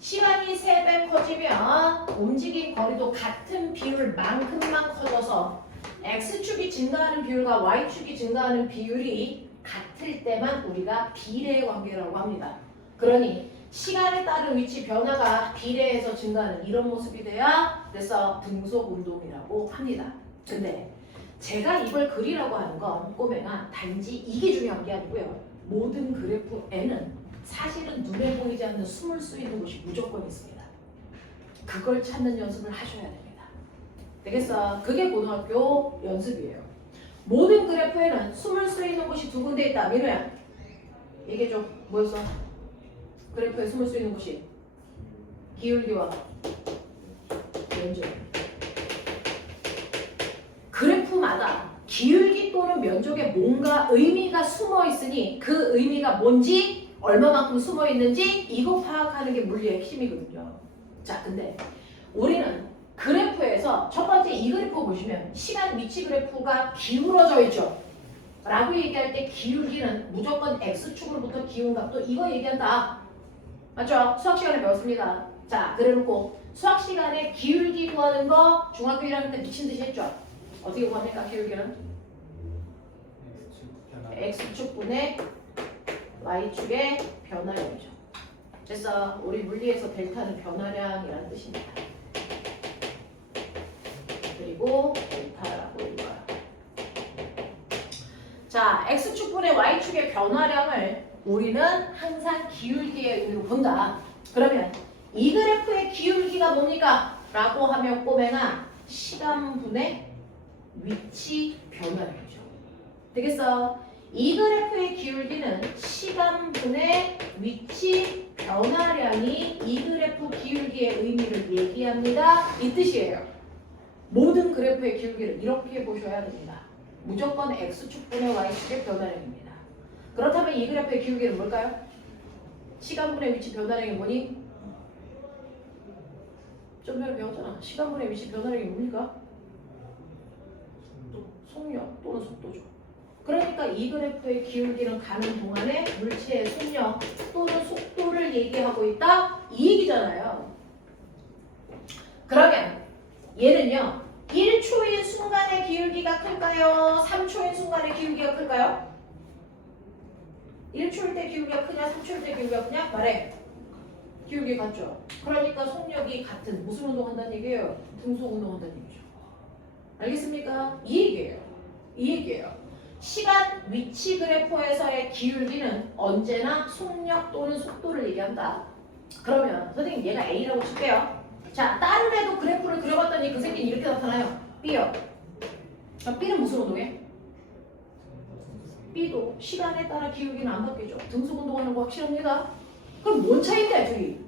시간이 3배 커지면 움직인 거리도 같은 비율만큼만 커져서 X축이 증가하는 비율과 Y축이 증가하는 비율이 같을 때만 우리가 비례의 관계라고 합니다. 그러니 시간에 따른 위치 변화가 비례해서 증가하는 이런 모습이 돼야 그래서 등속 운동이라고 합니다. 근데 제가 이걸 그리라고 하는 건 꼬맹아 단지 이게 중요한 게 아니고요. 모든 그래프에는 사실은 눈에 보이지 않는 숨을 수 있는 곳이 무조건 있습니다. 그걸 찾는 연습을 하셔야 됩니다. 되겠어? 그게 고등학교 연습이에요. 모든 그래프에는 숨을 수 있는 곳이 두 군데 있다. 민우야 얘기해줘. 뭐였어? 그래프에 숨을 수 있는 곳이 기울기와 면적. 그래프마다 기울기 또는 면적에 뭔가 의미가 숨어 있으니 그 의미가 뭔지 얼마만큼 숨어 있는지 이거 파악하는 게 물리의 핵심이거든요. 자, 근데 우리는 그래프에서 첫 번째 이 그래프 보시면 시간 위치 그래프가 기울어져 있죠. 라고 얘기할 때 기울기는 무조건 X축으로부터 기울값도 이거 얘기한다. 맞죠? 수학 시간에 배웠습니다. 자, 그래놓고 수학 시간에 기울기 구하는 거 중학교 1학년 때 미친 듯이 했죠? 어떻게 구합니까? 기울기는? X축분의 Y축의 변화량이죠. 그래서 우리 물리에서 델타는 변화량이라는 뜻입니다. 그리고 델타라고 읽어요. 자, X축분의 Y축의 변화량을 우리는 항상 기울기의 의미로 본다. 그러면 이 그래프의 기울기가 뭡니까? 라고 하면 꼬맹아 시간분의 위치 변화량이죠. 되겠어? 이 그래프의 기울기는 시간분의 위치 변화량이 이 그래프 기울기의 의미를 얘기합니다. 이 뜻이에요. 모든 그래프의 기울기를 이렇게 보셔야 됩니다. 무조건 X축분의 Y축의 변화량입니다. 그렇다면 이 그래프의 기울기는 뭘까요? 시간분의 위치 변화량이 뭐니? 좀 전에 배웠잖아. 시간분의 위치 변화량이 뭡니까? 속력 또는 속도죠. 그러니까 이 그래프의 기울기는 가는 동안에 물체의 속력 또는 속도를 얘기하고 있다 이 얘기잖아요. 그러면 얘는요 1초인 순간의 기울기가 클까요? 3초인 순간의 기울기가 클까요? 1초일 때 기울기가 크냐 3초일 때 기울기가 크냐? 말해. 기울기 같죠? 그러니까 속력이 같은 무슨 운동한다는 얘기예요? 등속 운동한다는 얘기죠. 알겠습니까? 이 얘기예요. 이 얘기예요. 시간 위치 그래프에서의 기울기는 언제나 속력 또는 속도를 얘기한다. 그러면 선생님 얘가 A라고 칠게요. 자, 다른 애도 그래프를 그려봤더니 그 새끼는 이렇게 나타나요. B요. 그럼 B는 무슨 운동해? B도 시간에 따라 기울기는 안 바뀌죠. 등속 운동하는 거 확실합니다. 그럼 뭔 차이인데 둘이?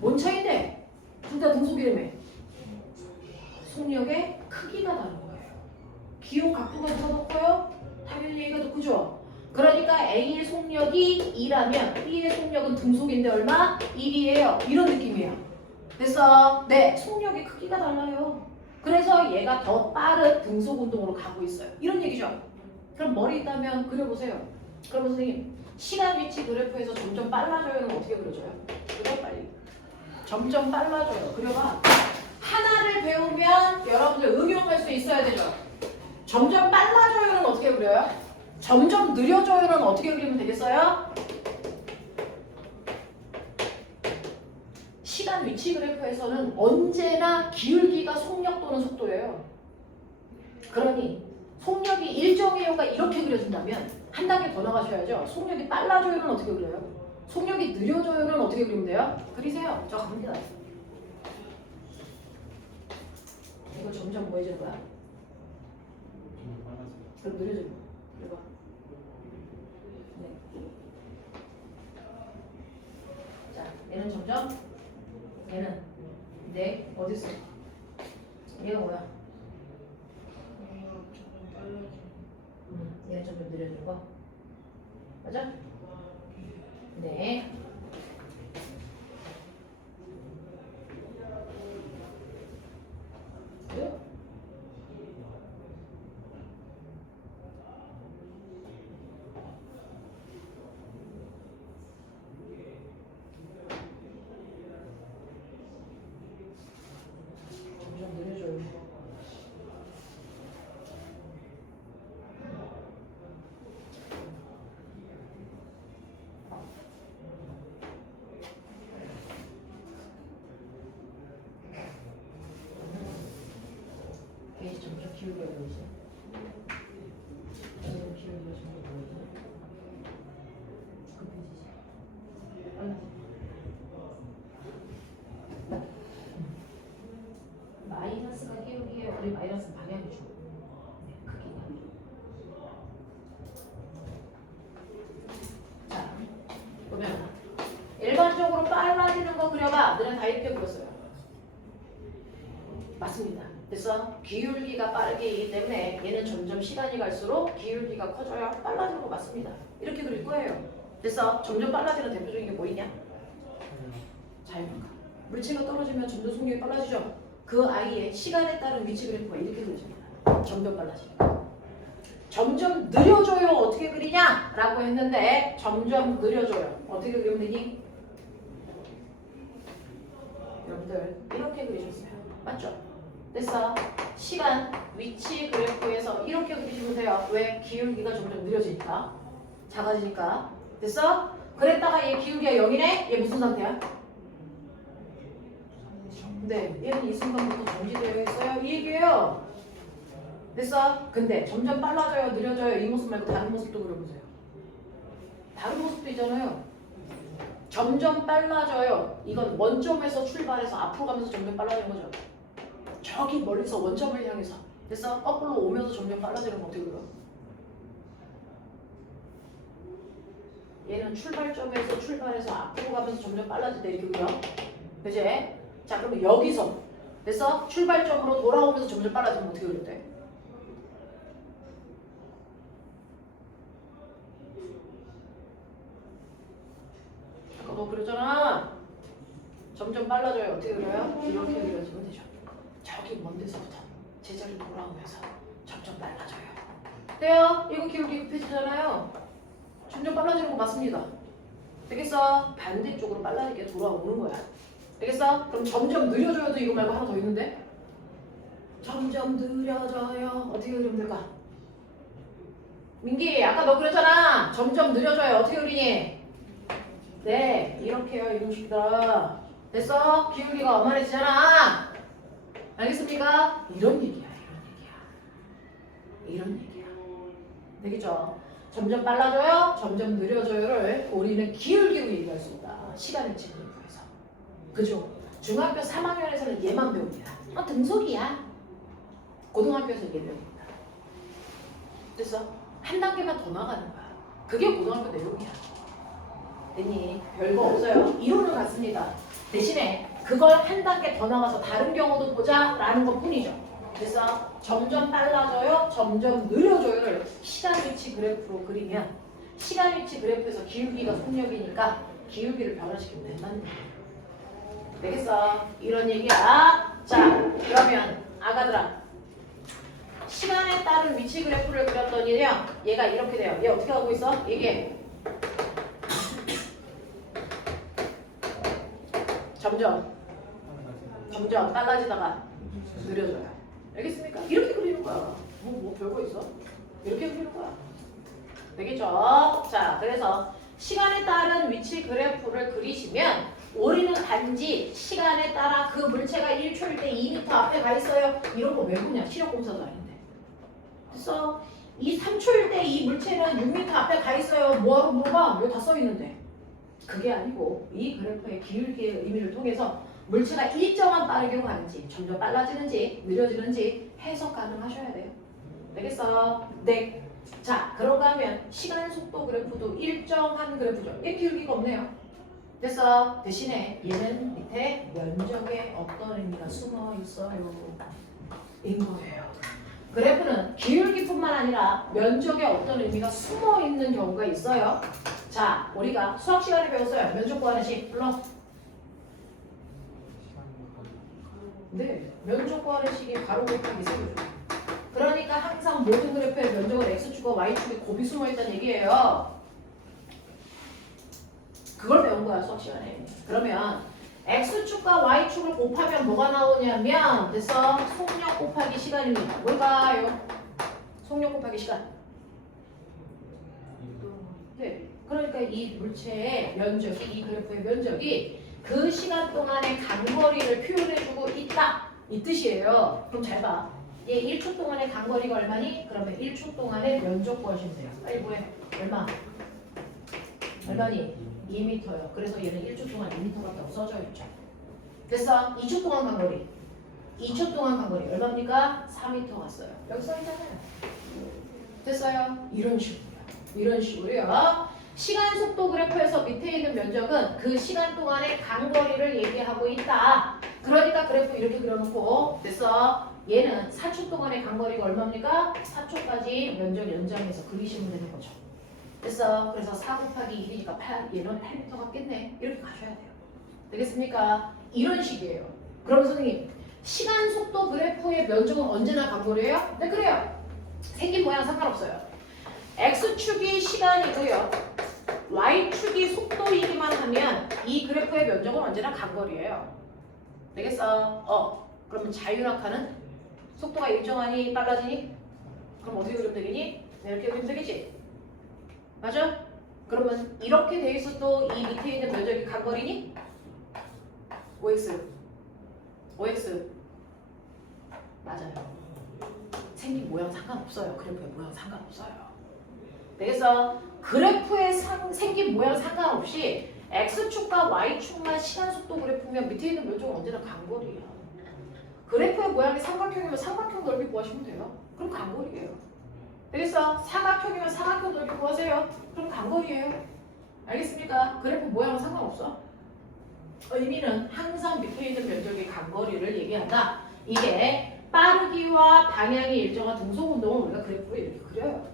뭔 차이인데? 둘 다 등속이라며. 속력의 크기가 다른 거예요. 기호 각도가 누가 더 커요? 당연히 A가 더 크죠. 그러니까 A의 속력이 2라면 B의 속력은 등속인데 얼마? 1이에요. 이런 느낌이에요. 됐어? 네, 속력의 크기가 달라요. 그래서 얘가 더 빠른 등속 운동으로 가고 있어요. 이런 얘기죠. 그럼 머리 있다면 그려보세요. 그럼 선생님, 시간 위치 그래프에서 점점 빨라져요는 어떻게 그려져요? 그려 빨리. 점점 빨라져요. 그려봐. 하나를 배우면 여러분들 응용할 수 있어야 되죠. 점점 빨라져요는 어떻게 그려요? 점점 느려져요는 어떻게 그리면 되겠어요? 시간 위치 그래프에서는 언제나 기울기가 속력 또는 속도예요. 그러니 속력이 일정해요가 이렇게 그려진다면 한 단계 더 나가셔야죠. 속력이 빨라져요는 어떻게 그려요? 속력이 느려져요는 어떻게 그리면 돼요? 그리세요. 저 갑니다. 이거 점점 뭐해지는 거야? 그럼 느려지는 거야. 이거. 네. 자, 얘는 점점 얘는 네 어디 있어? 얘가 뭐야? 얘는 점점 느려지는 거. 맞아? 네. 그래요? 점점 느려져요. 이게 점점 기울기가 보이지? 점점 기울기가 점점 보이지? 급해지지? 빨라지지? 마이너스가 기울기예요. 우리 마이너스 방향이죠. 네, 크기가. 자, 보면 일반적으로 빨라지는 거 그려봐. 너네 다 이렇게 그렸어요. 맞습니다. 그래서 기울기가 빠르기 때문에 얘는 점점 시간이 갈수록 기울기가 커져요. 빨라지는 거 맞습니다. 이렇게 그릴 거예요. 그래서 점점 빨라지는 대표적인 게 뭐있냐? 자연인가. 물체가 떨어지면 점점 속력이 빨라지죠. 그 아이의 시간에 따른 위치 그래프가 이렇게 그려집니다. 점점 빨라지니까. 점점 느려져요. 어떻게 그리냐? 라고 했는데 점점 느려져요. 어떻게 그리면 되니? 여러분들 이렇게 그리셨어요. 맞죠? 됐어. 시간, 위치 그래프에서 이렇게 그리시면 돼요. 왜? 기울기가 점점 느려지니까. 작아지니까. 됐어? 그랬다가 얘 기울기가 0이네? 얘 무슨 상태야? 네, 얘는 이 순간부터 정지되어 있어요. 이 얘기예요. 됐어? 근데 점점 빨라져요, 느려져요. 이 모습 말고 다른 모습도 그려보세요. 다른 모습도 있잖아요. 점점 빨라져요. 이건 원점에서 출발해서 앞으로 가면서 점점 빨라지는 거죠. 저기 멀리서 원점을 향해서. 됐어? 거꾸로 오면서 점점 빨라지는 거 어떻게 그려? 얘는 출발점에서 출발해서 앞으로 가면서 점점 빨라질 때 이렇게 그려. 그지? 자, 그러면 여기서 됐어? 출발점으로 돌아오면서 점점 빨라지면 어떻게 그릴 때? 아까 너 그렸잖아. 점점 빨라져요. 어떻게 그려요? 이렇게 그려지면 되죠. 저기 먼 데서부터 제자리로 돌아오면서 점점 빨라져요. 돼요? 이거 기울기 급해지잖아요. 점점 빨라지는 거 맞습니다. 되겠어? 반대쪽으로 빨라지게 돌아오는 거야. 되겠어? 그럼 점점 느려져요도 이거 말고 하나 더 있는데? 점점 느려져요. 어떻게 그리면 될까? 민기 아까 너 그랬잖아. 점점 느려져요. 어떻게 그리니? 네 이렇게요 이놈식들. 됐어? 기울기가 어마해지잖아. 알겠습니까? 이런 얘기야. 되겠죠? 점점 빨라져요, 점점 느려져요를 우리는 기울기로 얘기할 수 있다. 시간을 지그래프에서. 그죠? 중학교 3학년에서는 얘만 배웁니다. 등속이야. 고등학교에서 얘 배웁니다. 그래서 한 단계만 더 나가는 거야. 그게 고등학교 내용이야. 됐니? 별거 없어요. 이론은 같습니다. 대신에 그걸 한 단계 더 나가서 다른 경우도 보자라는 것 뿐이죠. 그래서 점점 빨라져요, 점점 느려져요를 시간 위치 그래프로 그리면 시간 위치 그래프에서 기울기가 속력이니까 기울기를 변화시키면 된다는 거예요. 되겠어? 이런 얘기야. 자, 그러면 아가들아 시간에 따른 위치 그래프를 그렸더니요 얘가 이렇게 돼요. 얘 어떻게 하고 있어? 얘기해. 점점 빨라지다가 느려져요. 알겠습니까? 이렇게 그리는 거야. 뭐 별거 있어? 이렇게 그리는 거야. 되겠죠? 자, 그래서 시간에 따른 위치 그래프를 그리시면 우리는 단지 시간에 따라 그 물체가 1초일 때 2m 앞에 가 있어요. 이런 거 왜 보냐? 시력공사도 아닌데. 그래서 이 3초일 때 이 물체는 6m 앞에 가 있어요. 뭐하러 물어봐? 여기 다 써 있는데. 그게 아니고 이 그래프의 기울기의 의미를 통해서 물체가 일정한 빠르기로 가는지 점점 빨라지는지 느려지는지 해석 가능하셔야 돼요. 되겠어? 네. 자, 그런가 하면 시간 속도 그래프도 일정한 그래프죠. 얘 기울기가 없네요. 됐어? 대신에 얘는 밑에 면적에 어떤 의미가 숨어 있어요. 인 거예요. 그래프는 기울기뿐만 아니라 면적에 어떤 의미가 숨어 있는 경우가 있어요. 자, 우리가 수학 시간에 배웠어요. 면적 구하는 식 불러. 네, 면적 구하는 식이 바로 곱하기 세로죠. 그러니까 항상 모든 그래프의 면적은 x축과 y축에 곱이 숨어 있다는 얘기예요. 그걸 배운 거야 수학 시간에. 그러면 x축과 y축을 곱하면 뭐가 나오냐면 됐어? 속력 곱하기 시간입니다. 뭘까요? 속력 곱하기 시간. 네. 그러니까 이 물체의 면적이, 이 그래프의 면적이 그 시간 동안의 간거리를 표현해주고 있다. 이 뜻이에요. 그럼 잘 봐. 얘 1초 동안의 간거리가 얼마니? 그러면 1초 동안의 면적 구하시면 돼요. 빨리 뭐해? 얼마니? 2m요. 그래서 얘는 1초 동안 2m밖에 없어져 있죠. 됐어? 2초 동안 간거리. 2초 동안 간거리 얼마입니까? 4m 갔어요. 여기 써있잖아요. 됐어요? 이런 식으로요. 시간 속도 그래프에서 밑에 있는 면적은 그 시간 동안의 간거리를 얘기하고 있다. 그러니까 그래프 이렇게 그려놓고 됐어? 얘는 4초 동안의 간거리가 얼마입니까? 4초까지 면적 연장해서 그리시면 되는 거죠. 됐어? 그래서 4 곱하기 2니까 8, 얘는 8m 같겠네. 이렇게 가셔야 돼요. 되겠습니까? 이런 식이에요. 그럼 선생님, 시간 속도 그래프의 면적은 언제나 간거리예요? 네, 그래요. 생긴 모양 상관없어요. X축이 시간이고요. Y축이 속도이기만 하면 이 그래프의 면적은 언제나 간거리예요. 되겠어? 그러면 자유낙하는 속도가 일정하니 빨라지니? 그럼 어떻게 그리면 되겠니? 네, 이렇게 그리면 되겠지? 맞아? 그러면 이렇게 돼 있어도 이 밑에 있는 면적이 간거리니? OX 맞아요. 생긴 모양 상관없어요. 그래프의 모양 상관없어요. 그래서 그래프의 생긴 모양 상관없이 X축과 Y축만 시간 속도 그래프면 밑에 있는 면적은 언제나 간거리예요. 그래프의 모양이 삼각형이면 삼각형 넓이 구하시면 돼요. 그럼 간거리예요. 그래서 사각형이면 사각형 넓이 구하세요. 그럼 간거리예요. 알겠습니까? 그래프 모양은 상관없어. 의미는 항상 밑에 있는 면적의 간거리를 얘기한다. 이게 빠르기와 방향이 일정한 등속운동을 우리가 그래프로 이렇게 그려요.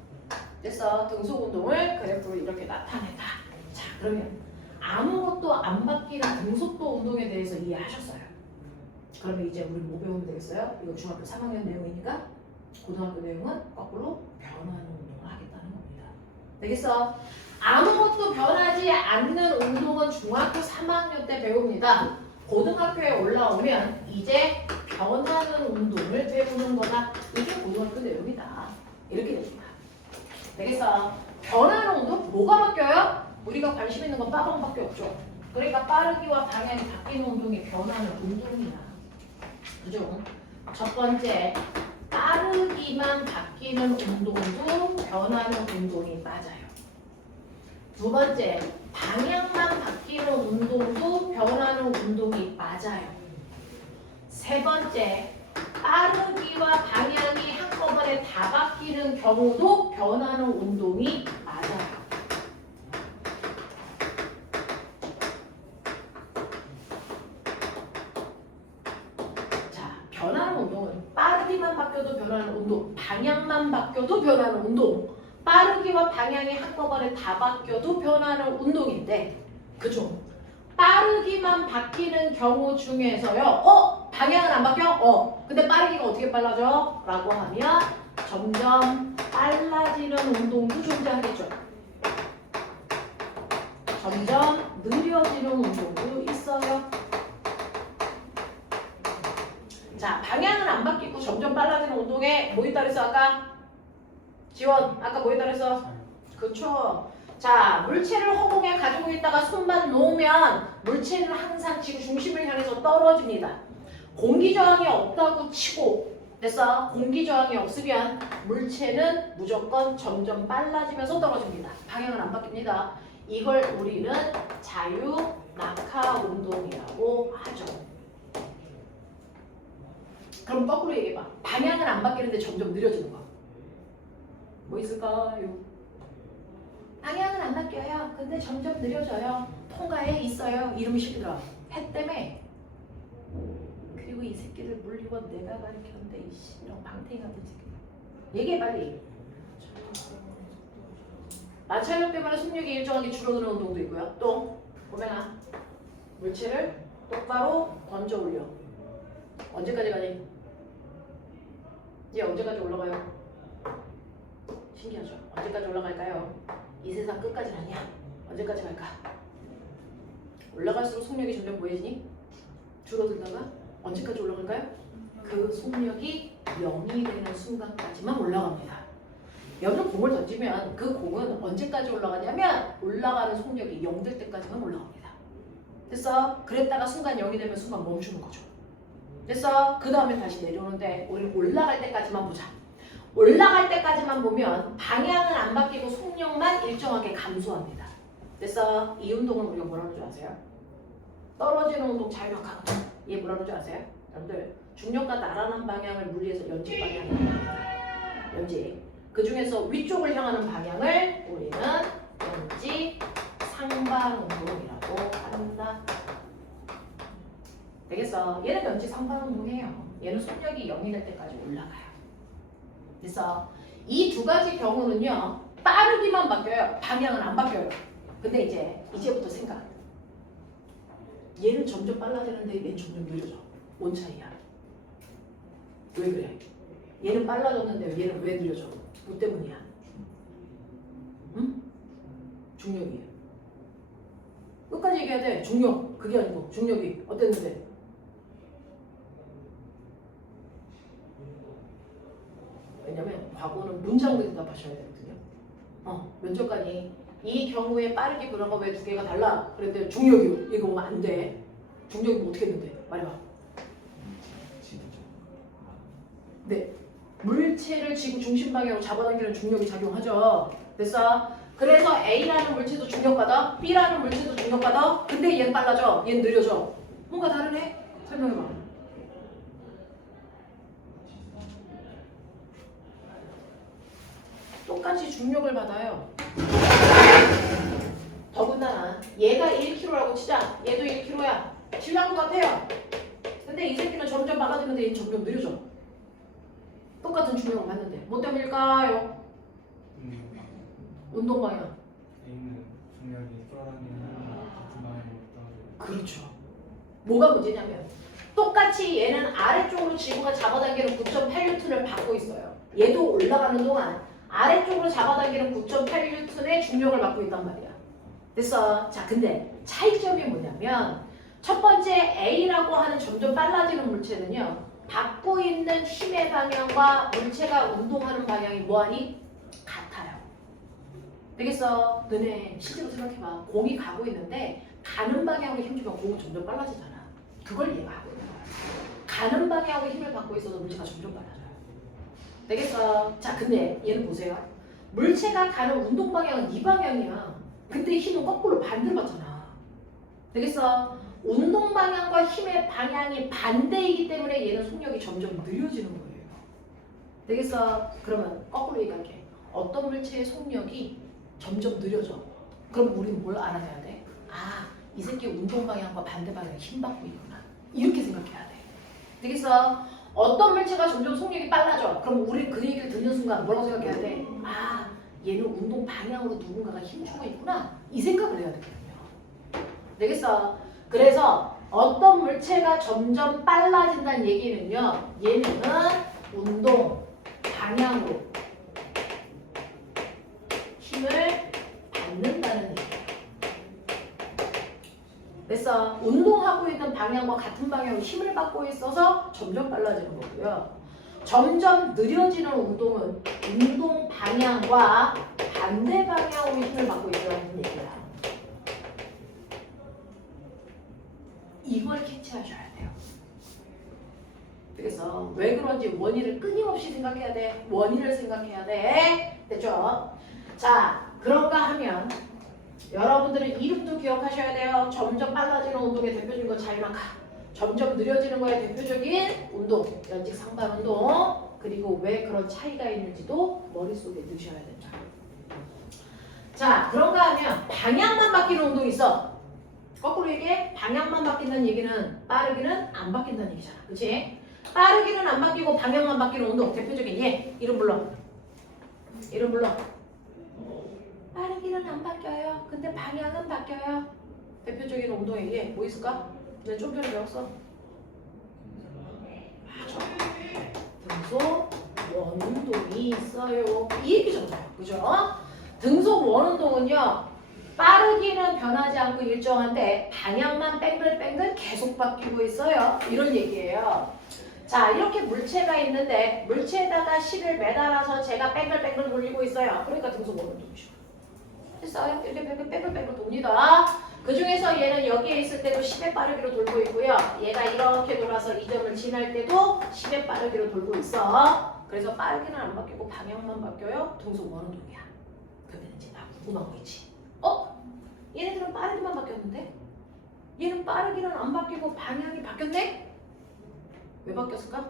그래서 등속운동을 그래프로 이렇게 나타낸다. 자, 그러면 아무것도 안 바뀌는 등속도 운동에 대해서 이해하셨어요. 그러면 이제 우리 뭐 배우면 되겠어요? 이거 중학교 3학년 내용이니까 고등학교 내용은 거꾸로 변하는 운동을 하겠다는 겁니다. 되겠어? 아무것도 변하지 않는 운동은 중학교 3학년 때 배웁니다. 고등학교에 올라오면 이제 변하는 운동을 배우는 거다. 이게 고등학교 내용이다. 이렇게 됩니다. 되겠어? 변하는 운동? 뭐가 바뀌어요? 우리가 관심 있는 건 빠방밖에 없죠. 그러니까 빠르기와 방향이 바뀌는 운동이 변하는 운동이야. 그죠? 첫 번째, 빠르기만 바뀌는 운동도 변하는 운동이 맞아요. 두 번째, 방향만 바뀌는 운동도 변하는 운동이 맞아요. 세 번째, 빠르기와 방향이 한꺼번에 다 바뀌는 경우도 변하는 운동이 맞아요. 자, 변하는 운동은 빠르기만 바뀌어도 변하는 운동, 방향만 바뀌어도 변하는 운동, 빠르기와 방향이 한꺼번에 다 바뀌어도 변하는 운동인데, 그죠? 빠르기만 바뀌는 경우 중에서요, 방향은 안 바뀌어? 근데 빠르기가 어떻게 빨라져? 라고 하면 점점 빨라지는 운동도 존재하겠죠. 점점 느려지는 운동도 있어요. 자, 방향은 안 바뀌고 점점 빨라지는 운동에 뭐 있다 그랬어 아까? 지원, 아까 뭐 있다 그랬어? 그쵸. 자, 물체를 허공에 가지고 있다가 손만 놓으면 물체는 항상 지구 중심을 향해서 떨어집니다. 공기 저항이 없다고 치고, 됐어? 공기 저항이 없으면 물체는 무조건 점점 빨라지면서 떨어집니다. 방향은 안 바뀝니다. 이걸 우리는 자유 낙하 운동이라고 하죠. 그럼 거꾸로 얘기해봐. 방향은 안 바뀌는데 점점 느려지는 거. 뭐 있을까요? 방향은 안 바뀌어요. 근데 점점 느려져요. 통과에 있어요. 이름이 쉽더라. 해 때문에. 그리고 이 새끼를 물리고 내가 가르쳤는데 이씨 이런 방탱이 같은 새끼. 얘기해 빨리. 마찰력 때문에 속력이 일정하게 줄어드는 운동도 있고요. 또 보면아 물체를 똑바로 던져 올려. 언제까지 가니? 얘 언제까지 올라가요? 신기하죠? 언제까지 올라갈까요? 이 세상 끝까지는 아니야. 언제까지 갈까? 올라갈수록 속력이 점점 뭐해지니? 줄어들다가 언제까지 올라갈까요? 그 속력이 0이 되는 순간까지만 올라갑니다. 여기서 공을 던지면 그 공은 언제까지 올라가냐면 올라가는 속력이 0 될 때까지만 올라갑니다. 됐어? 그랬다가 순간 0이 되면 순간 멈추는 거죠. 됐어? 그 다음에 다시 내려오는데 우리는 올라갈 때까지만 보자. 올라갈 때까지만 보면 방향은 안 바뀌고 속력만 일정하게 감소합니다. 됐어? 이 운동은 우리가 뭐라는 줄 아세요? 떨어지는 운동 자유낙하. 얘 뭐라는 줄 아세요? 여러분들 중력과 나란한 방향을 물리해서 연직 방향이라고 합니다. 연직. 그 중에서 위쪽을 향하는 방향을 우리는 연직 상반 운동이라고 한다. 되겠어? 얘는 연직 상반 운동이에요. 얘는 속력이 0이 될 때까지 올라가요. 그래서 이 두 가지 경우는요 빠르기만 바뀌어요. 방향은 안 바뀌어요. 근데 이제부터 생각. 얘는 점점 빨라지는데 얘는 점점 느려져. 뭔 차이야? 왜 그래? 얘는 빨라졌는데 얘는 왜 느려져? 뭐 때문이야? 응? 중력이에요. 끝까지 얘기해야 돼. 중력. 그게 아니고 중력이 어땠는데? 왜냐면 과거는 문장으로 대답하셔야 되거든요. 면접관이 이 경우에 빠르게 변화가 왜 두 개가 달라? 그랬더니 중력이요. 이거 오면 안 돼. 중력이 뭐 어떻게 했는데? 말해봐. 네. 물체를 지구 중심 방향으로 잡아당기는 중력이 작용하죠. 됐어? 그래서 A라는 물체도 중력받아, B라는 물체도 중력받아. 근데 얘는 빨라져, 얘는 느려져. 뭔가 다르네? 설명해봐. 똑같이 중력을 받아요. 더군다나 얘가 1kg라고 치자. 얘도 1kg야. 질량도 같아요. 근데 이 새끼는 점점 막아지는데 얘는 점점 느려져. 똑같은 중력을 받는데 뭐 때문일까요? 운동 방향. A는 중력이 끌어당기는 같은 방향으로 떨어져요. 그렇죠. 뭐가 문제냐면 똑같이 얘는 아래쪽으로 지구가 잡아당기는 9.8N을 받고 있어요. 얘도 올라가는 동안 아래쪽으로 잡아당기는 9.8N의 중력을 받고 있단 말이야. 됐어. 자, 근데 차이점이 뭐냐면 첫 번째 A라고 하는 점점 빨라지는 물체는요. 받고 있는 힘의 방향과 물체가 운동하는 방향이 뭐하니? 같아요. 되겠어? 너네 실제로 생각해봐. 공이 가고 있는데 가는 방향으로 힘주면 공은 점점 빨라지잖아. 그걸 얘가 하고 있는 거야. 가는 방향으로 힘을 받고 있어서 물체가 점점 빨라져요. 되겠어? 자, 근데 얘는 보세요. 물체가 가는 운동 방향은 이 방향이야. 근데 힘은 거꾸로 반대로 받잖아. 되겠어? 운동 방향과 힘의 방향이 반대이기 때문에 얘는 속력이 점점 느려지는 거예요. 되겠어? 그러면 거꾸로 얘기할게. 어떤 물체의 속력이 점점 느려져. 그럼 우리는 뭘 알아내야 돼? 아, 이 새끼 운동 방향과 반대 방향에 힘 받고 있구나. 이렇게 생각해야 돼. 되겠어? 어떤 물체가 점점 속력이 빨라져. 그럼 우리 그 얘기를 듣는 순간 뭐라고 생각해야 돼? 아, 얘는 운동 방향으로 누군가가 힘주고 있구나. 이 생각을 해야 되거든요. 되겠어? 그래서 어떤 물체가 점점 빨라진다는 얘기는요. 얘는 운동 방향으로 힘을 받는다는 얘기예요. 그래서 운동하고 있는 방향과 같은 방향으로 힘을 받고 있어서 점점 빨라지는 거고요. 점점 느려지는 운동은 운동 방향과 반대 방향으로 힘을 받고 있다는 얘기야. 이걸 캐치하셔야 돼요. 그래서 왜 그런지 원인을 끊임없이 생각해야 돼. 원인을 생각해야 돼. 됐죠? 자, 그런가 하면 여러분들은 이름도 기억하셔야 돼요. 점점 빨라지는 운동의 대표적인 거 자유낙하. 점점 느려지는 거의 대표적인 운동, 연직 상반 운동. 그리고 왜 그런 차이가 있는지도 머릿속에 넣으셔야 된다. 자, 그런가 하면 방향만 바뀌는 운동이 있어. 거꾸로 얘기해. 방향만 바뀐다는 얘기는 빠르기는 안 바뀐다는 얘기잖아. 그치? 빠르기는 안 바뀌고 방향만 바뀌는 운동. 대표적인 얘. 이름 불러. 이름 불러. 빠르기는 안 바뀌어요. 근데 방향은 바뀌어요. 대표적인 운동에 얘 뭐 있을까? 내가 좀 전에 배웠어. 맞아. 등속 원운동이 있어요. 이 얘기잖아요. 그죠? 등속 원운동은요. 빠르기는 변하지 않고 일정한데 방향만 뺑글뺑글 계속 바뀌고 있어요. 이런 얘기예요. 자, 이렇게 물체가 있는데 물체에다가 실을 매달아서 제가 뺑글뺑글 돌리고 있어요. 그러니까 등속 원운동이죠. 됐어요? 이렇게 뺑글뺑글 돕니다. 그 중에서 얘는 여기에 있을 때도 10의 빠르기로 돌고 있고요. 얘가 이렇게 돌아서 이 점을 지날 때도 10의 빠르기로 돌고 있어. 그래서 빠르기는 안 바뀌고 방향만 바뀌어요. 등속 원운동이야. 그러면 이제 나 궁금한 거 있지. 얘네들은 빠르기만 바뀌었는데? 얘는 빠르기는 안 바뀌고 방향이 바뀌었네? 왜 바뀌었을까?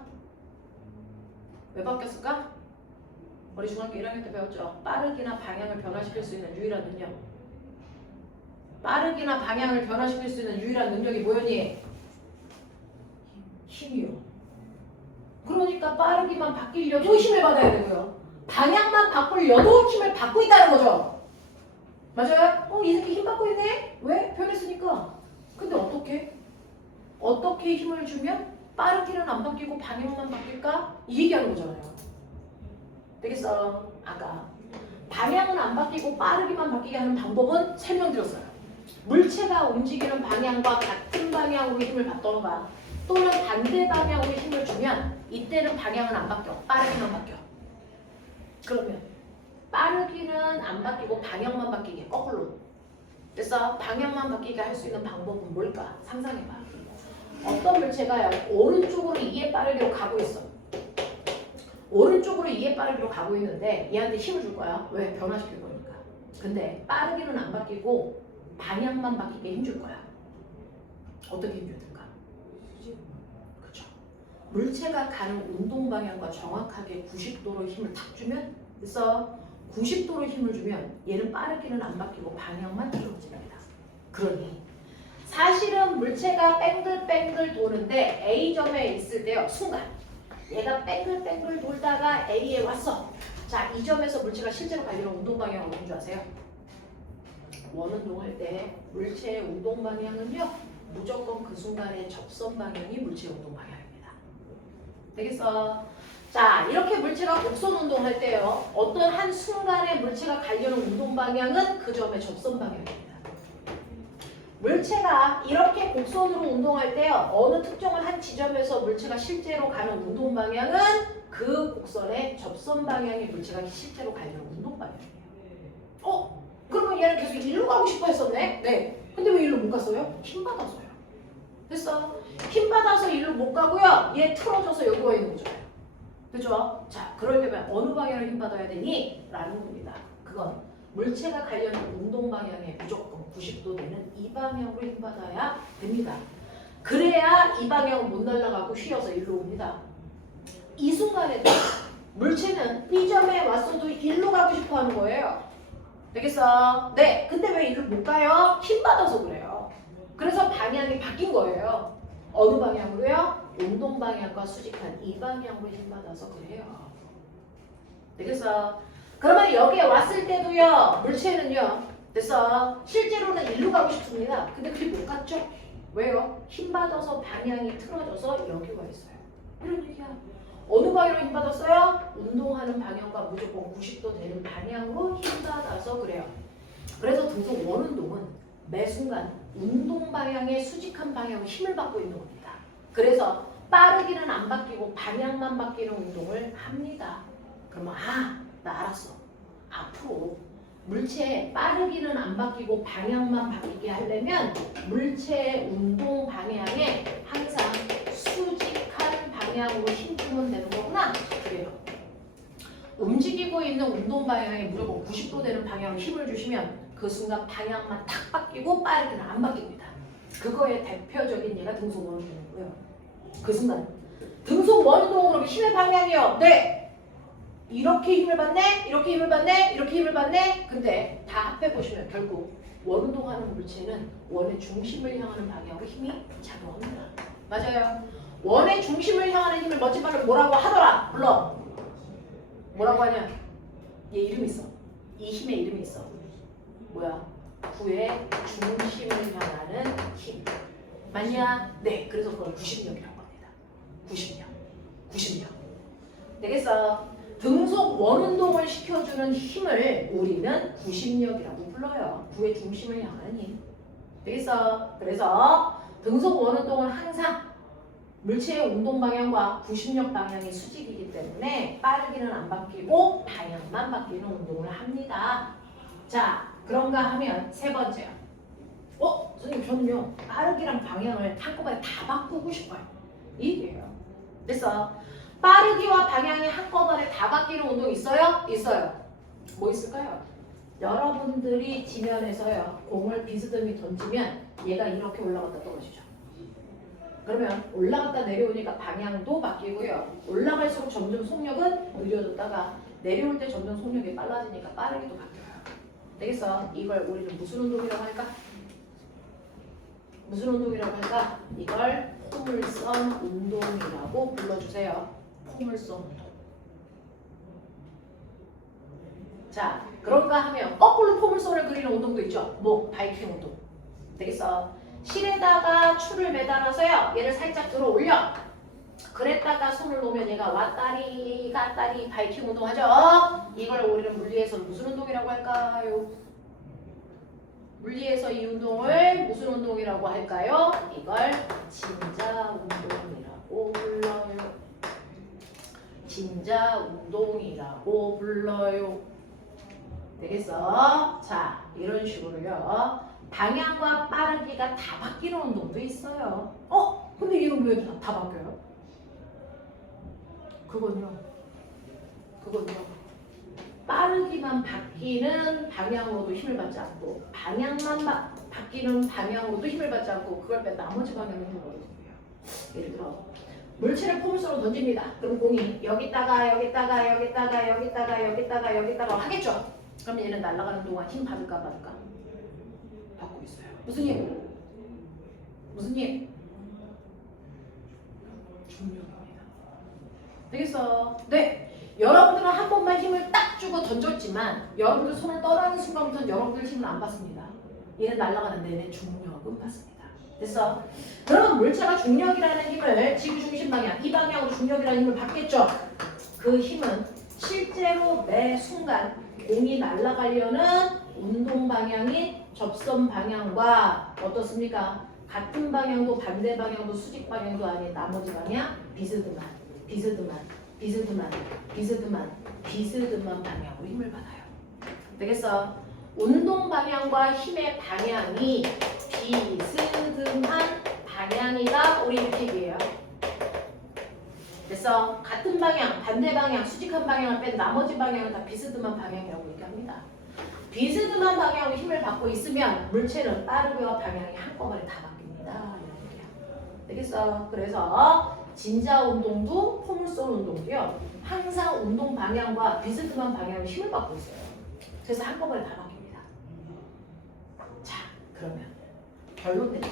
왜 바뀌었을까? 우리 중학교 1학년 때 배웠죠? 빠르기나 방향을 변화시킬 수 있는 유일한 능력. 빠르기나 방향을 변화시킬 수 있는 유일한 능력이 뭐였니? 힘이요. 그러니까 빠르기만 바뀌려도 힘을 받아야 되고요. 방향만 바꾸려도 힘을 받고 있다는 거죠. 맞아요? 이 새끼 힘 받고 있네? 왜? 변했으니까. 근데 어떻게? 어떻게 힘을 주면 빠르기는 안 바뀌고 방향만 바뀔까? 이 얘기하는 거잖아요. 되겠어? 아까 방향은 안 바뀌고 빠르기만 바뀌게 하는 방법은 설명드렸어요. 물체가 움직이는 방향과 같은 방향으로 힘을 받던가 또는 반대 방향으로 힘을 주면 이때는 방향은 안 바뀌어. 빠르기만 바뀌어. 그러면 빠르기는 안 바뀌고 방향만 바뀌게 거꾸로. 그래서 방향만 바뀌게 할 수 있는 방법은 뭘까? 상상해봐. 어떤 물체가 오른쪽으로 2의 빠르기로 가고 있어. 오른쪽으로 2의 빠르기로 가고 있는데 얘한테 힘을 줄 거야. 왜? 변화시킬 거니까. 근데 빠르기는 안 바뀌고 방향만 바뀌게 힘줄 거야. 어떻게 힘줄 텐가? 그렇죠. 물체가 가는 운동 방향과 정확하게 90도로 힘을 탁 주면 그래서 90도로 힘을 주면 얘는 빠르기는 안 바뀌고 방향만 틀어집니다. 그러니 사실은 물체가 뺑글뺑글 도는데 A점에 있을 때요. 순간 얘가 뺑글뺑글 돌다가 A에 왔어. 자, 이 점에서 물체가 실제로 가려는 운동 방향은 어떤 줄 아세요? 원운동할 때 물체의 운동 방향은요. 무조건 그 순간의 접선 방향이 물체의 운동 방향입니다. 되겠어? 자, 이렇게 물체가 곡선 운동할 때요. 어떤 한 순간에 물체가 가려는 운동 방향은 그 점의 접선 방향입니다. 물체가 이렇게 곡선으로 운동할 때요. 어느 특정한 한 지점에서 물체가 실제로 가는 운동 방향은 그 곡선의 접선 방향이 물체가 실제로 가려는 운동 방향이에요. 그럼 얘는 계속 일로 가고 싶어 했었네. 네. 근데 왜 일로 못 갔어요? 힘 받아서요. 됐어? 힘 받아서 일로 못 가고요. 얘 틀어져서 여기 와 있는 거잖아요. 그죠? 자, 그러려면 어느 방향으로 힘 받아야 되니? 라는 겁니다. 그건 물체가 가려는 운동 방향에 무조건 90도 되는 이 방향으로 힘 받아야 됩니다. 그래야 이 방향은 못 날아가고 휘어서 일로 옵니다. 이 순간에도 물체는 이 점에 왔어도 일로 가고 싶어 하는 거예요. 되겠어? 네. 근데 왜 일로 못 가요? 힘 받아서 그래요. 그래서 방향이 바뀐 거예요. 어느 방향으로요? 운동 방향과 수직한 이 방향으로 힘 받아서 그래요. 되겠어? 그러면 여기에 왔을 때도요. 물체는요. 됐어? 실제로는 일로 가고 싶습니다. 근데 그게 못 갔죠? 왜요? 힘 받아서 방향이 틀어져서 여기 와 있어요. 이런 얘기야. 어느 방향으로 힘 받았어요? 운동하는 방향과 무조건 90도 되는 방향으로 힘 받아서 그래요. 그래서 등속 원운동은 매 순간 운동 방향의 수직한 방향으로 힘을 받고 있는 겁니다. 그래서 빠르기는 안 바뀌고 방향만 바뀌는 운동을 합니다. 그러면 나 알았어. 앞으로 물체의 빠르기는 안 바뀌고 방향만 바뀌게 하려면 물체의 운동 방향에 항상 수직한 방향으로 힘 주면 되는 거구나. 그래요. 움직이고 있는 운동 방향에 무조건 90도 되는 방향으로 힘을 주시면 그 순간 방향만 탁 바뀌고 빠르기는 안 바뀝니다. 그거의 대표적인 예가 등속 원운동이고요. 그 순간 등속 원운동으로 힘의 방향이요. 네. 이렇게 힘을 받네, 이렇게 힘을 받네, 이렇게 힘을 받네. 근데 다 합해보시면 결국 원운동하는 물체는 원의 중심을 향하는 방향으로 힘이 작용합니다. 맞아요. 원의 중심을 향하는 힘을 멋진 말로 뭐라고 하더라? 불러. 뭐라고 하냐? 얘 이름이 있어. 이 힘의 이름이 있어. 뭐야? 구의 중심을 향하는 힘. 맞냐? 네. 그래서 그걸 90력이라고 합니다. 90력. 90력. 되겠어? 등속 원운동을 시켜주는 힘을 우리는 90력이라고 불러요. 구의 중심을 향하는 힘. 되겠어? 그래서 등속 원운동은 항상 물체의 운동 방향과 90력 방향이 수직이기 때문에 빠르기는 안 바뀌고 방향만 바뀌는 운동을 합니다. 자, 그런가 하면 세 번째요. 선생님 저는요 빠르기랑 방향을 한꺼번에 다 바꾸고 싶어요. 이게요. 됐어? 빠르기와 방향이 한꺼번에 다 바뀌는 운동 있어요? 있어요. 뭐 있을까요? 여러분들이 지면에서요 공을 비스듬히 던지면 얘가 이렇게 올라갔다 떨어지죠. 그러면 올라갔다 내려오니까 방향도 바뀌고요. 올라갈수록 점점 속력은 느려졌다가 내려올 때 점점 속력이 빨라지니까 빠르기도 바뀌어요. 되겠어? 이걸 우리는 무슨 운동이라고 할까? 무슨 운동이라고 할까? 이걸 포물선 운동이라고 불러주세요. 포물선 운동. 자, 그런가 하면 거꾸로 포물선을 그리는 운동도 있죠. 뭐? 바이킹 운동. 되겠어? 실에다가 줄을 매달아서요. 얘를 살짝 들어 올려. 그랬다가 손을 놓으면 얘가 왔다리 갔다리 바이킹 운동 하죠. 이걸 우리는 물리에서 무슨 운동이라고 할까요? 물리에서 이 운동을 무슨 운동이라고 할까요? 이걸 진자 운동이라고 불러요. 진자 운동이라고 불러요. 되겠어? 자, 이런 식으로요. 방향과 빠르기가 다 바뀌는 운동도 있어요. 근데 이건 왜 다 바뀌어요? 그건요. 빠르기만 바뀌는 방향으로도 힘을 받지 않고 방향만 바뀌는 방향으로도 힘을 받지 않고 그걸 빼 나머지 방향은 힘을 얻어서 그래요. 예를 들어 물체를 포물선으로 던집니다. 그럼 공이 여기다가 하겠죠. 그럼 얘는 날아가는 동안 힘 받을까? 받고 있어요. 무슨 힘? 중력입니다. 되겠어? 네. 여러분들은 한 번만 힘을 딱 주고 던졌지만 여러분들 손을 떠나는 순간부터는 여러분들 힘을 안 받습니다. 얘는 날아가는 내내 중력은 받습니다. 됐어? 그러면 물체가 중력이라는 힘을 지구 중심 방향, 이 방향으로 중력이라는 힘을 받겠죠? 그 힘은 실제로 매 순간 공이 날아가려는 운동 방향인 접선 방향과 어떻습니까? 같은 방향도 반대 방향도 수직 방향도 아닌 나머지 방향 비스듬한 방향으로 힘을 받아요. 되겠어? 운동 방향과 힘의 방향이 비스듬한 방향이다. 우리 이렇게 얘기해요. 그래서 같은 방향, 반대 방향, 수직한 방향을 뺀 나머지 방향은 다 비스듬한 방향이라고 얘기합니다. 비스듬한 방향으로 힘을 받고 있으면 물체는 빠르게와 방향이 한꺼번에 다 바뀝니다. 이런 얘기야. 되겠어? 그래서 진자 운동도 포물선 운동도요. 항상 운동 방향과 비스듬한 방향으로 힘을 받고 있어요. 그래서 한꺼번에 다 바뀝니다. 자, 그러면 결론입니다.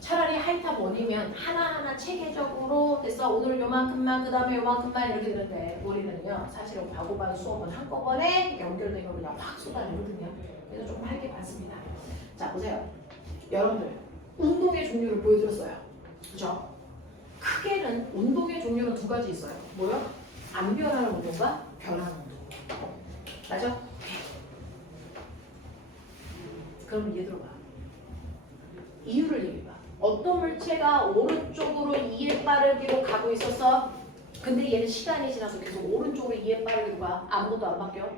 차라리 하이탑 원이면 하나하나 체계적으로 됐어. 오늘 요만큼만 그 다음에 요만큼만 이렇게 되는데 우리는요 사실은 과고반 수업은 한꺼번에 연결된 거 그냥 확 쏟아내거든요. 그래서 조금 할 게 많습니다. 자 보세요. 여러분들 운동의 종류를 보여드렸어요. 그죠? 크게는 운동의 종류는 두 가지 있어요. 뭐요? 안 변하는 운동과 변하는 운동. 맞아? 그럼 얘 들어봐. 이유를 얘기해봐. 어떤 물체가 오른쪽으로 2의 빠르기로 가고 있어서 근데 얘는 시간이 지나서 계속 오른쪽으로 2의 빠르기로 가. 아무것도 안 바뀌어.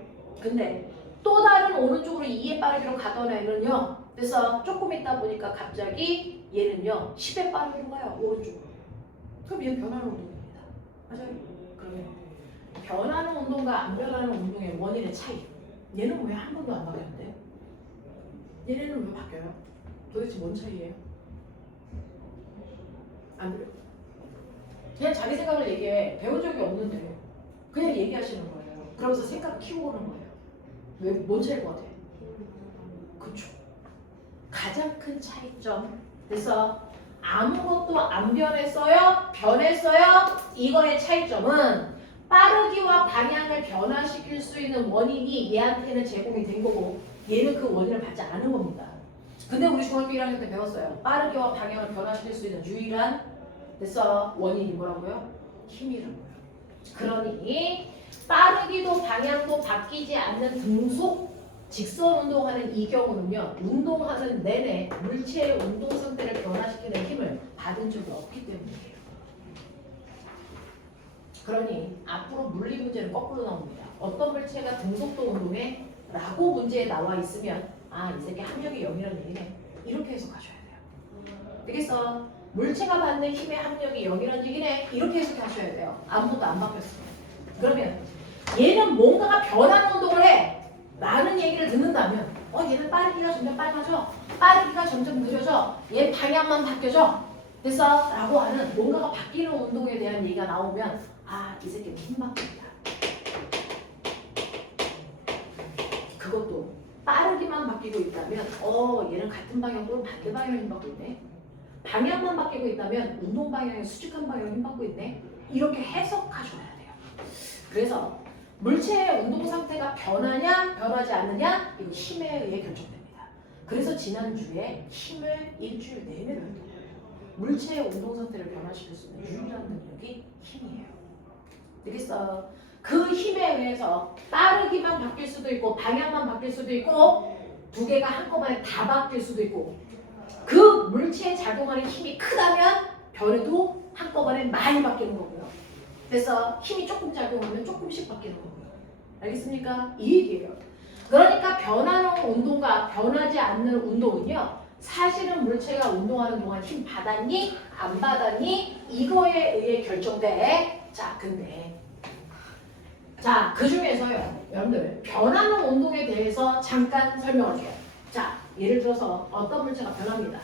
근데 또 다른 오른쪽으로 2의 빠르기로 가던 애는요. 그래서 조금 있다 보니까 갑자기 얘는요 10의 빠르기로 가요. 오른쪽으로. 그럼 얘는 변하는 운동입니다. 맞아요? 그러면 변하는 운동과 안 변하는 운동의 원인의 차이. 얘는 왜 한 번도 안 바뀌었는데? 얘네는 왜 바뀌어요? 도대체 뭔 차이예요? 안 그래요? 그냥 자기 생각을 얘기해. 배운 적이 없는데 그냥 얘기하시는 거예요. 그러면서 생각 키워보는 거예요. 왜? 뭔 차이일 것 같아? 그쵸. 가장 큰 차이점. 그래서 아무것도 안 변했어요? 변했어요? 이거의 차이점은 빠르기와 방향을 변화시킬 수 있는 원인이 얘한테는 제공이 된 거고 얘는 그 원인을 받지 않은 겁니다. 근데 우리 중학교 1학년 때 배웠어요. 빠르기와 방향을 변화시킬 수 있는 유일한 그래서 원인이 뭐라고요? 힘이라고요. 그러니 빠르기도 방향도 바뀌지 않는 등속 직선 운동하는 이 경우는요. 운동하는 내내 물체의 운동 상태를 변화시키는 힘을 받은 적이 없기 때문이에요. 그러니 앞으로 물리 문제는 거꾸로 나옵니다. 어떤 물체가 등속도 운동에 라고 문제에 나와 있으면 아, 이 새끼 합력이 0이라는 얘기네. 이렇게 해석하셔야 돼요. 되겠어? 물체가 받는 힘의 합력이 0이라는 얘기네. 이렇게 해석하셔야 돼요. 아무것도 안 바뀌었어요. 그러면 얘는 뭔가가 변하는 운동을 해. 라는 얘기를 듣는다면 얘는 빠르기가 점점 빨라져. 빠르기가 점점 느려져. 얘 방향만 바뀌어져. 됐어? 라고 하는 뭔가가 바뀌는 운동에 대한 얘기가 나오면 아, 이 새끼는 힘 바뀝니다. 그것도 빠르기만 바뀌고 있다면 얘는 같은 방향 또는 반대 방향 힘 받고 있네. 방향만 바뀌고 있다면 운동 방향이 수직한 방향 힘 받고 있네. 이렇게 해석하셔야 돼요. 그래서 물체의 운동 상태가 변하냐 변하지 않느냐 이거 힘에 의해 결정됩니다. 그래서 지난주에 힘을 일주일 내내 배웠던 거예요. 물체의 운동 상태를 변화시킬 수 있는 유일한 능력이 힘이에요. 되겠어? 그 힘에 의해서 빠르기만 바뀔 수도 있고 방향만 바뀔 수도 있고 두 개가 한꺼번에 다 바뀔 수도 있고 그 물체에 작용하는 힘이 크다면 변해도 한꺼번에 많이 바뀌는 거고요. 그래서 힘이 조금 작용하면 조금씩 바뀌는 거고요. 알겠습니까? 이 얘기예요. 그러니까 변하는 운동과 변하지 않는 운동은요. 사실은 물체가 운동하는 동안 힘 받았니? 안 받았니? 이거에 의해 결정돼. 자, 근데 그 중에서요. 여러분들 변하는 운동에 대해서 잠깐 설명할게요. 자, 예를 들어서 어떤 물체가 변합니다.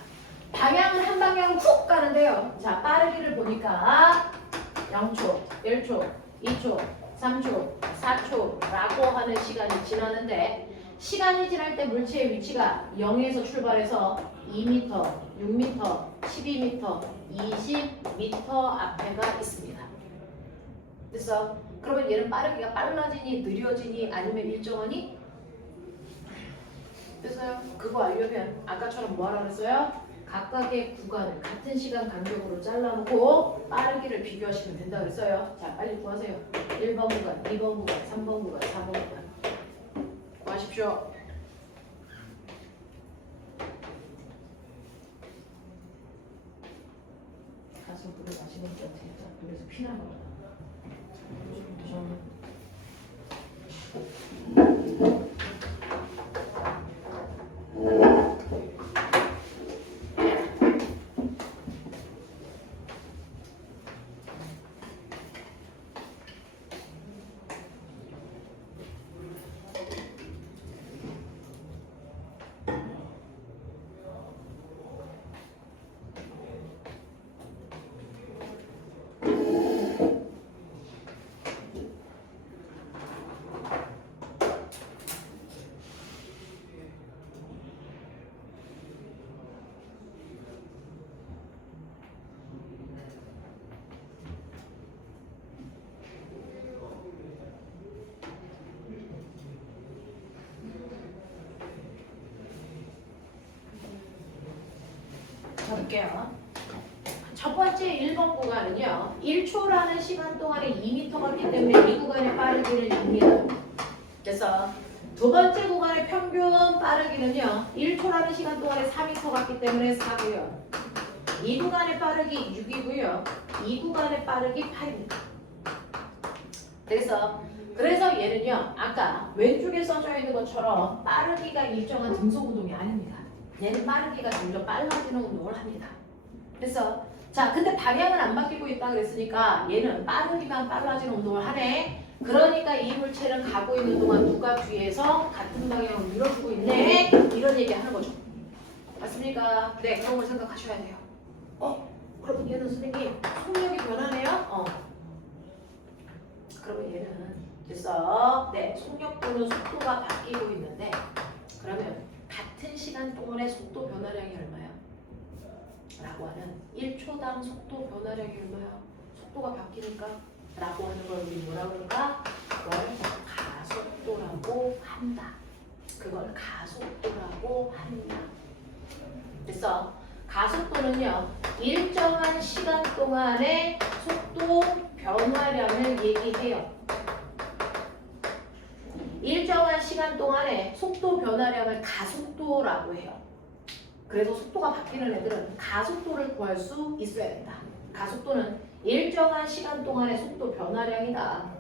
방향은 한 방향으로 훅 가는데요. 자, 빠르기를 보니까 0초, 1초, 2초, 3초, 4초라고 하는 시간이 지나는데 시간이 지날 때 물체의 위치가 0에서 출발해서 2m, 6m, 12m, 20m 앞에가 있습니다. 그래서 그러면 얘는 빠르기가 빨라지니 느려지니 아니면 일정하니? 그래서요. 그거 알려면 아까처럼 뭐 하라 그랬어요? 각각의 구간을 같은 시간 간격으로 잘라놓고 빠르기를 비교하시면 된다 그랬어요. 자, 빨리 구하세요. 1번 구간, 2번 구간, 3번 구간, 4번 구간. 구하십시오. 가서 물을 마시는 게 어떻게 해서 물에서 피나는 거야. 볼게요. 첫 번째 1번 구간은요. 1초라는 시간 동안에 2m가 있기 때문에 이 구간의 빠르기를 6m. 그래서 두 번째 구간의 평균 빠르기는요. 1초라는 시간 동안에 4m 갔기 때문에 4고요. 이 구간의 빠르기 6이고요. 이 구간의 빠르기 8입니다. 그래서 얘는요. 아까 왼쪽에 써져 있는 것처럼 빠르기가 일정한 등속 운동이 아닙니다. 얘는 빠르기가 점점 빨라지는 운동을 합니다. 그래서 자, 근데 방향은 안 바뀌고 있다 그랬으니까 얘는 빠르기만 빨라지는 운동을 하네. 그러니까 이 물체는 가고 있는 동안 누가 뒤에서 같은 방향으로 밀어주고 있네. 이런 얘기 하는 거죠. 맞습니까? 네, 그런 걸 생각하셔야 돼요. 그러면 얘는 선생님 속력이 변하네요? 그러면 얘는 그래서 네, 속력 또는 속도가 바뀌고 있는데 그러면 같은 시간 동안의 속도 변화량이 얼마야? 라고 하는 1초당 속도 변화량이 얼마야? 속도가 바뀌니까 라고 하는 걸 우리 뭐라 그럴까? 그걸 가속도라고 한다. 그걸 가속도라고 한다. 그래서 가속도는요. 일정한 시간 동안의 속도 변화량을 얘기해요. 일정한 시간 동안의 속도 변화량을 가속도라고 해요. 그래서 속도가 바뀌는 애들은 가속도를 구할 수 있어야 된다. 가속도는 일정한 시간 동안의 속도 변화량이다.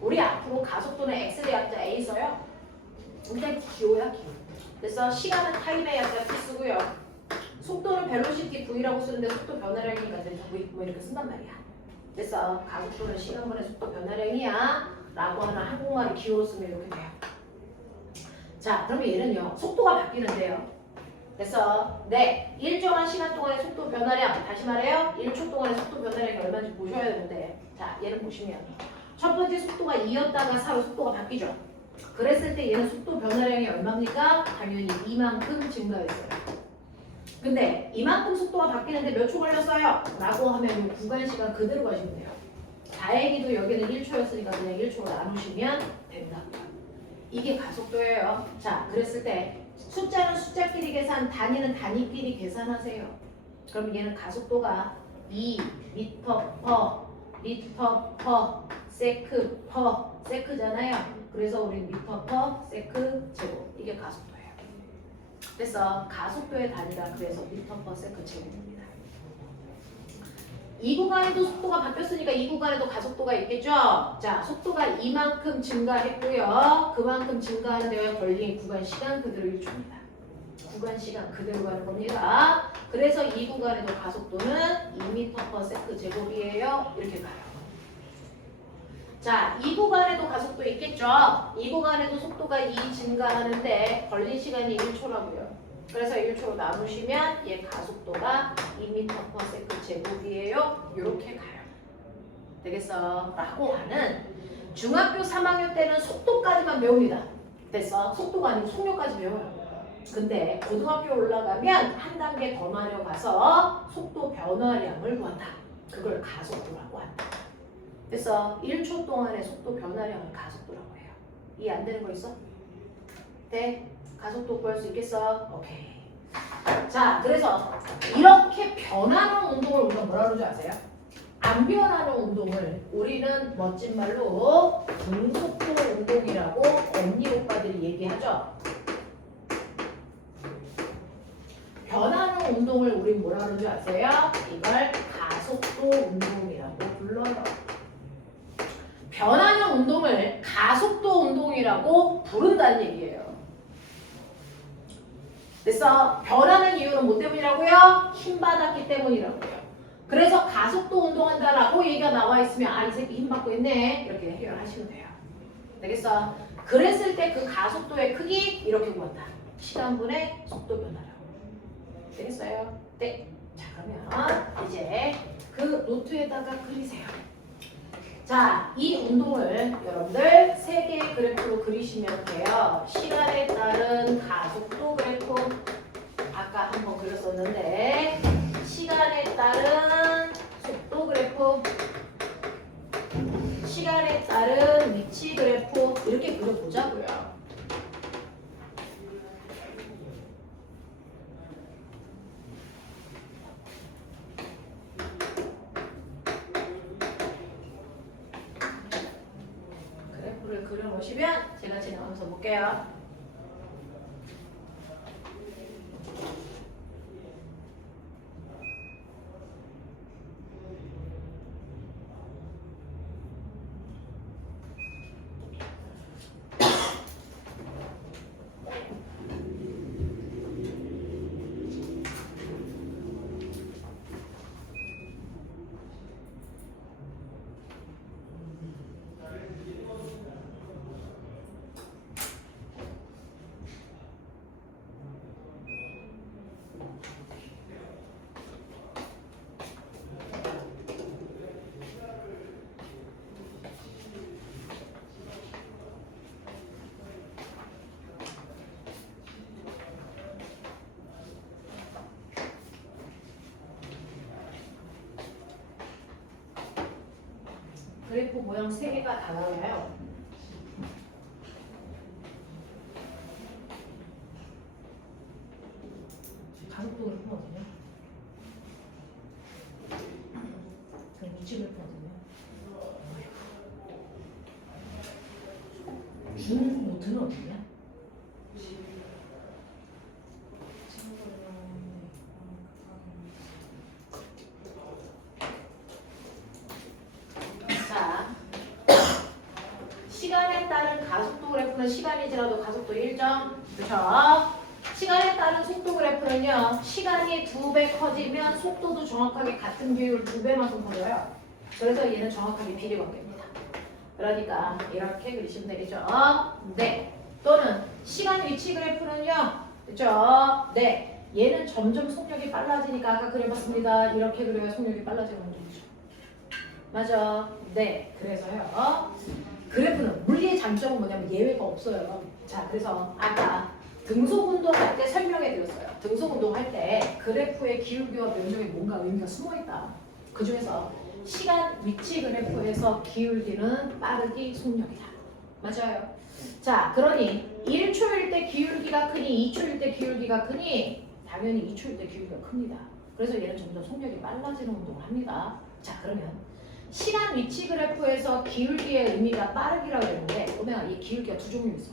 우리 앞으로 가속도는 X의 약자 A 써요. 근데 기호야 기호. 그래서 시간은 타임의 약자 T 쓰고요. 속도는 벨로시티 V라고 쓰는데 속도 변화량이니까 V 뭐 이렇게 쓴단 말이야. 그래서 가속도는 시간분의 속도 변화량이야 라고 하는 한국말을 기호로 쓰면 이렇게 돼요. 자, 그러면 얘는요. 속도가 바뀌는데요. 그래서 네, 일정한 시간 동안의 속도 변화량, 다시 말해요. 1초 동안의 속도 변화량이 얼마인지 보셔야 되는데 자, 얘를 보시면 첫 번째 속도가 2였다가 4로 속도가 바뀌죠. 그랬을 때 얘는 속도 변화량이 얼마입니까? 당연히 이만큼 증가했어요. 근데 이만큼 속도가 바뀌는데 몇 초 걸렸어요? 라고 하면 구간 시간 그대로 가시면 돼요. 다행히도 여기는 1초였으니까 그냥 1초로 나누시면 된다. 이게 가속도예요. 자, 그랬을 때 숫자는 숫자끼리 계산, 단위는 단위끼리 계산하세요. 그럼 얘는 가속도가 2m/리터 세크잖아요. 그래서 우리 미터/세크 제곱 이게 가속도예요. 그래서 가속도의 단위가 그래서 미터/세크 제곱입니다. 이 구간에도 속도가 바뀌었으니까 이 구간에도 가속도가 있겠죠? 자, 속도가 이만큼 증가했고요. 그만큼 증가하는 데에 걸린 구간 시간 그대로 1초입니다. 구간 시간 그대로 가는 겁니다. 그래서 이 구간에도 가속도는 2m/세크 제곱이에요. 이렇게 가요. 자, 이 구간에도 가속도 있겠죠? 이 구간에도 속도가 2 증가하는데 걸린 시간이 1초라고요. 그래서 1초로 나누시면 얘 가속도가 2m/세크 제곱이에요. 이렇게 가요. 되겠어? 라고 하는 중학교 3학년 때는 속도까지만 배웁니다. 됐어? 속도가 아니고 속력까지 배워요. 근데 고등학교 올라가면 한 단계 더 내려가서 속도 변화량을 구한다. 그걸 가속도라고 한다. 그래서 1초 동안의 속도 변화량을 가속도라고 해요. 이해 안 되는 거 있어? 네? 가속도 구할 수 있겠어? 오케이. 자, 그래서 이렇게 변하는 운동을 우리가 뭐라 그러지 아세요? 안 변하는 운동을 우리는 멋진 말로 등속도 운동이라고 언니 오빠들이 얘기하죠. 변하는 운동을 우린 뭐라 그러지 아세요? 이걸 가속도 운동이라고 불러요. 변하는 운동을 가속도 운동이라고 부른다는 얘기예요. 그래서 변하는 이유는 뭐 때문이라고요? 힘받았기 때문이라고요. 그래서 가속도 운동한다라고 얘기가 나와 있으면 아, 이 새끼 힘받고 있네. 이렇게 해결하시면 돼요. 되겠어? 그랬을 때 그 가속도의 크기 이렇게 구한다. 시간분의 속도 변화량. 되겠어요? 네. 자, 그러면 이제 그 노트에다가 그리세요. 자, 이 운동을 여러분들 3개의 그래프로 그리시면 돼요. 시간에 따른 가속도 그래프. 아까 한번 그렸었는데 시간에 따른 속도 그래프, 시간에 따른 위치 그래프 이렇게 그려보자고요. 보시면 제가 진행하면서 볼게요. 그래프 모양 3개가 다 나와요. 가속도 그래프거든요. 그럼 위치 그래프거든요. 중 노트는 어디냐? 자, 시간에 따른 가속도 그래프는 시간이 지나도 가속도 일정. 그렇죠? 시간에 따른 속도 그래프는요. 시간이 2배 커지면 속도도 정확하게 같은 비율 2배만큼 커져요. 그래서 얘는 정확하게 비례관계입니다. 그러니까 이렇게 그리시면 되겠죠. 네. 또는 시간 위치 그래프는요. 그렇죠? 네. 얘는 점점 속력이 빨라지니까 아까 그려봤습니다. 이렇게 그려야 속력이 빨라지는 거죠. 맞아. 네. 그래서요. 그래프는 물리의 장점은 뭐냐면 예외가 없어요. 자, 그래서 아까 등속 운동할 때 설명해 드렸어요. 등속 운동할 때 그래프의 기울기와 면적에 뭔가 의미가 숨어 있다. 그 중에서 시간 위치 그래프에서 기울기는 빠르기 속력이다. 맞아요. 자, 그러니 1초일 때 기울기가 크니 2초일 때 기울기가 크니 당연히 2초일 때 기울기가 큽니다. 그래서 얘는 점점 속력이 빨라지는 운동을 합니다. 자, 그러면 시간 위치 그래프에서 기울기의 의미가 빠르기라고 했는데 오메가 이 기울기가 두 종류 있어.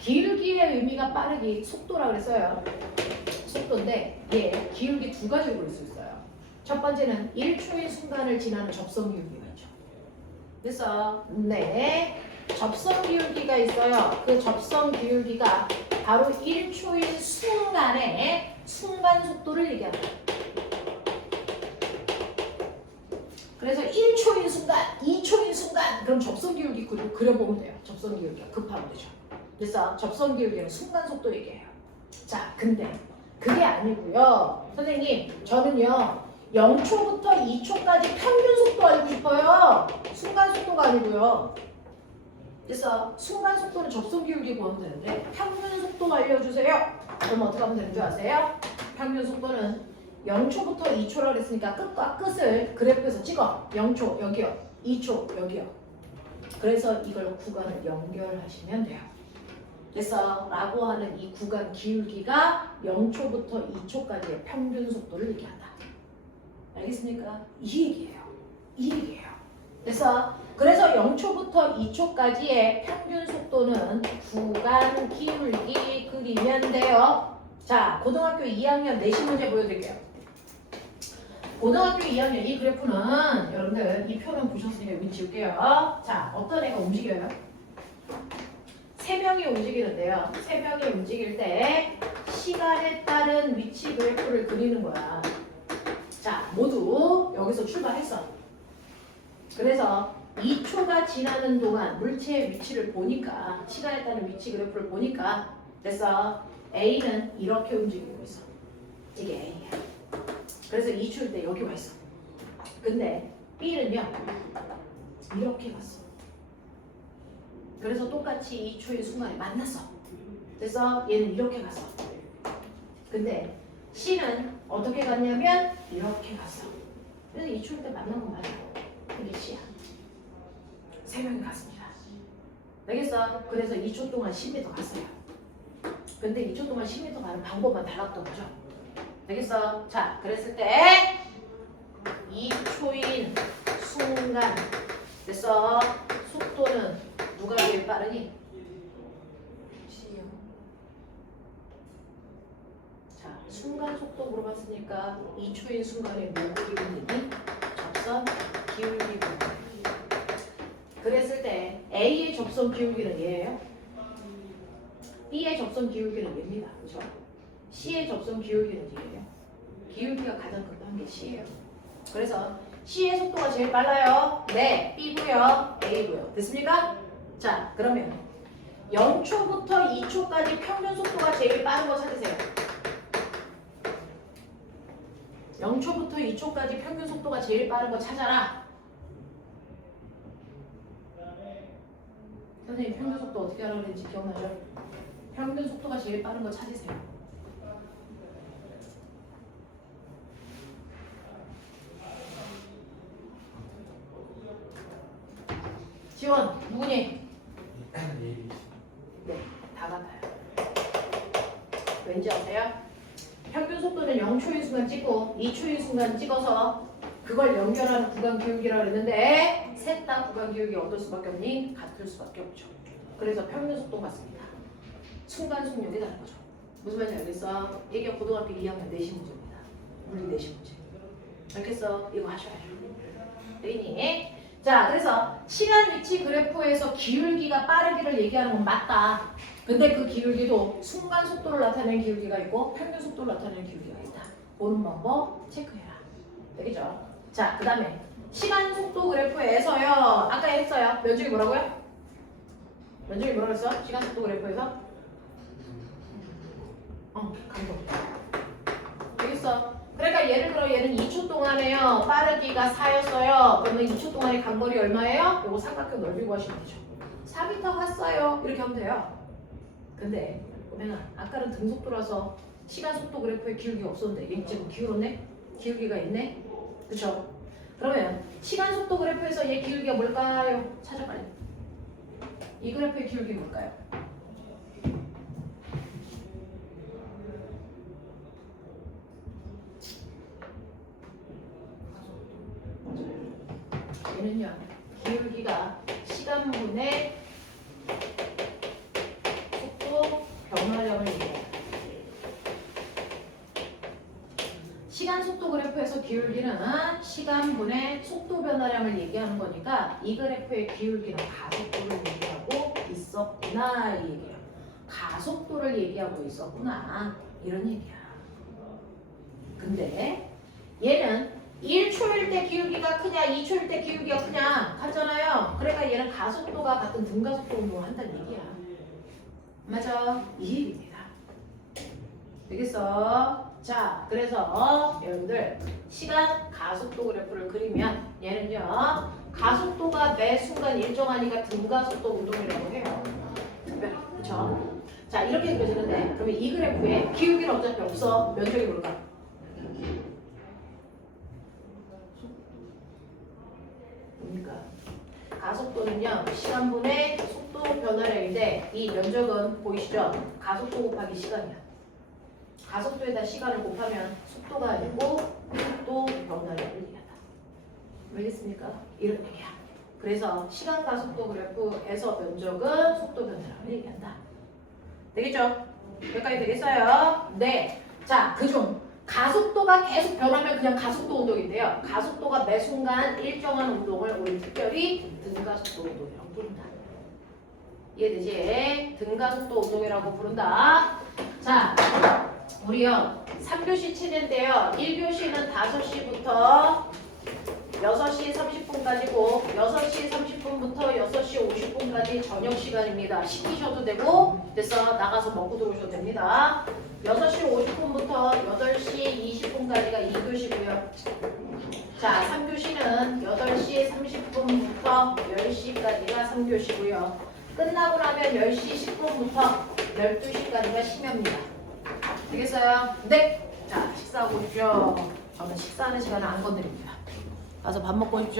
기울기의 의미가 빠르기 속도라고 그랬어요. 속도인데 얘 기울기 두 가지로 볼 수 있어요. 첫 번째는 1초의 순간을 지나는 접선 기울기가 있죠. 그래서 네 접선 기울기가 있어요. 그 접선 기울기가 바로 1초의 순간의 순간 속도를 얘기합니다. 그래서 1초인 순간, 2초인 순간 그럼 접선 기울기 그려보면 돼요. 접선 기울기가 급하면 되죠. 그래서 접선 기울기는 순간 속도 얘기해요. 자, 근데 그게 아니고요. 선생님, 저는요. 0초부터 2초까지 평균 속도 알고 싶어요. 순간 속도가 아니고요. 그래서 순간 속도는 접선 기울기 구하면 되는데 평균 속도 알려주세요. 그럼 어떻게 하면 되는 줄 아세요? 평균 속도는 0초부터 2초라고 했으니까 끝과 끝을 그래프에서 찍어. 0초 여기요. 2초 여기요. 그래서 이걸 구간을 연결하시면 돼요. 그래서 라고 하는 이 구간 기울기가 0초부터 2초까지의 평균 속도를 얘기한다. 알겠습니까? 이 얘기예요. 이 얘기예요. 그래서 0초부터 2초까지의 평균 속도는 구간 기울기 그리면 돼요. 자, 고등학교 2학년 내신 문제 보여드릴게요. 고등학교 2학년 이 그래프는 여러분들 이 표는 보셨으니까 여기 지울게요. 자, 어떤 애가 움직여요? 3명이 움직이는데요. 3명이 움직일 때 시간에 따른 위치 그래프를 그리는 거야. 자, 모두 여기서 출발했어. 그래서 2초가 지나는 동안 물체의 위치를 보니까 시간에 따른 위치 그래프를 보니까 그래서 A는 이렇게 움직이고 있어. 이게 A야. 그래서 2초일 때 여기 와 있어. 근데 B는요. 이렇게 갔어. 그래서 똑같이 2초의 순간에 만났어. 그래서 얘는 이렇게 갔어. 근데 C는 어떻게 갔냐면 이렇게 갔어. 그래서 2초일 때 만난 건 맞아요. 이게 C야. 3명이 갔습니다. 알겠어? 그래서 2초 동안 10m 갔어요. 근데 2초 동안 10m 가는 방법만 달랐던 거죠. 알겠어? 자, 그랬을 때 2초인 순간 됐어. 속도는 누가 제일 빠르니? 시요. 자, 순간 속도 물어봤으니까 2초인 순간에 뭐 기울기니? 접선 기울기 부분. 그랬을 때 A의 접선 기울기는 얘예요. B의 접선 기울기는 얘입니다. 그렇죠? C의 접선 기울기는 얘예요. 기울기가 가장 급한 게 C예요. 그래서 C의 속도가 제일 빨라요. 네, B고요. A고요. 됐습니까? 자, 그러면 0초부터 2초까지 평균 속도가 제일 빠른 거 찾으세요. 0초부터 2초까지 평균 속도가 제일 빠른 거 찾아라. 선생님 평균 속도 어떻게 하라고 그랬는지 기억나죠? 평균 속도가 제일 빠른 거 찾으세요. 지원 누구니? 예비. 네, 다 같아요. 왠지 아세요? 평균 속도는 0초인 순간 찍고 2초인 순간 찍어서 그걸 연결하는 구간 기울기라고 그랬는데 셋 다 구간 기울기 어떨 수밖에 없니? 같을 수밖에 없죠. 그래서 평균 속도 같습니다. 순간 속력이 다른 거죠. 무슨 말인지 알겠어? 이게 고등학교 2학년 내신 문제입니다. 물리 내신 문제. 알겠어? 이거 하셔야죠. 되니? 자, 그래서 시간 위치 그래프에서 기울기가 빠르기를 얘기하는 건 맞다. 근데 그 기울기도 순간 속도를 나타내는 기울기가 있고 평균 속도를 나타내는 기울기가 있다. 보는 방법 체크해라. 되겠죠? 자, 그 다음에 시간 속도 그래프에서요. 아까 했어요. 면적이 뭐라고요? 면적이 뭐라고 했어? 시간 속도 그래프에서? 강도. 되겠어? 그러니까 예를 들어 얘는 2초 동안에요. 빠르기가 4였어요. 그러면 2초 동안의 간거리 얼마예요? 요거 삼각형 넓이 구하시면 되죠. 4m 갔어요. 이렇게 하면 돼요. 근데 보면은 아까는 등속도라서 시간 속도 그래프에 기울기가 없었는데 얘 지금 기울었네? 기울기가 있네? 그쵸? 그러면 시간 속도 그래프에서 얘 기울기가 뭘까요? 찾아 빨리. 이 그래프의 기울기 뭘까요? 얘는요, 기울기가 시간분의 속도 변화량을 얘기해요. 시간 속도 그래프에서 기울기는 시간분의 속도 변화량을 얘기하는 거니까 이 그래프의 기울기는 가속도를 얘기하고 있었구나 이 얘기예요. 가속도를 얘기하고 있었구나 이런 얘기야. 근데 얘는 1초일 때 기울기가 크냐 2초일 때 기울기가 크냐 같잖아요. 그러니까 얘는 가속도가 같은 등가속도 운동을 한다는 얘기야. 맞아? 이 얘기입니다. 되겠어? 자, 그래서 여러분들 시간 가속도 그래프를 그리면 얘는요 가속도가 매 순간 일정하니까 등가속도 운동이라고 해요. 그렇죠? 자, 이렇게 그려지는데 그러면 이 그래프에 기울기는 어차피 없어. 면적이 뭘까? 뭡니까? 가속도는요 시간분의 속도 변화량인데 이 면적은 보이시죠? 가속도 곱하기 시간이야. 가속도에다 시간을 곱하면 속도가 아니고 속도 변화량을 얘기한다. 알겠습니까? 이런 얘기야. 그래서 시간 가속도 그래프에서 면적은 속도 변화량을 얘기한다. 되겠죠? 여기까지 되겠어요? 네. 자, 그중 가속도가 계속 변하면 그냥 가속도 운동인데요. 가속도가 매 순간 일정한 운동을 우리 특별히 등가속도 운동이라고 부른다. 이해되지? 등가속도 운동이라고 부른다. 자, 우리요 3교시 체제인데요. 1교시는 5시부터 6시 30분까지고 6시 30분부터 6시 50분까지 저녁 시간입니다. 시키셔도 되고 됐어 나가서 먹고 들어오셔도 됩니다. 6시 50분부터 8시 20분까지가 2교시고요. 자, 3교시는 8시 30분부터 10시까지가 3교시고요. 끝나고 나면 10시 10분부터 12시까지가 심야입니다. 되겠어요? 네! 자, 식사하고 오십시오. 저는 식사하는 시간을 안 건드립니다. 가서 밥 먹고 오십시오.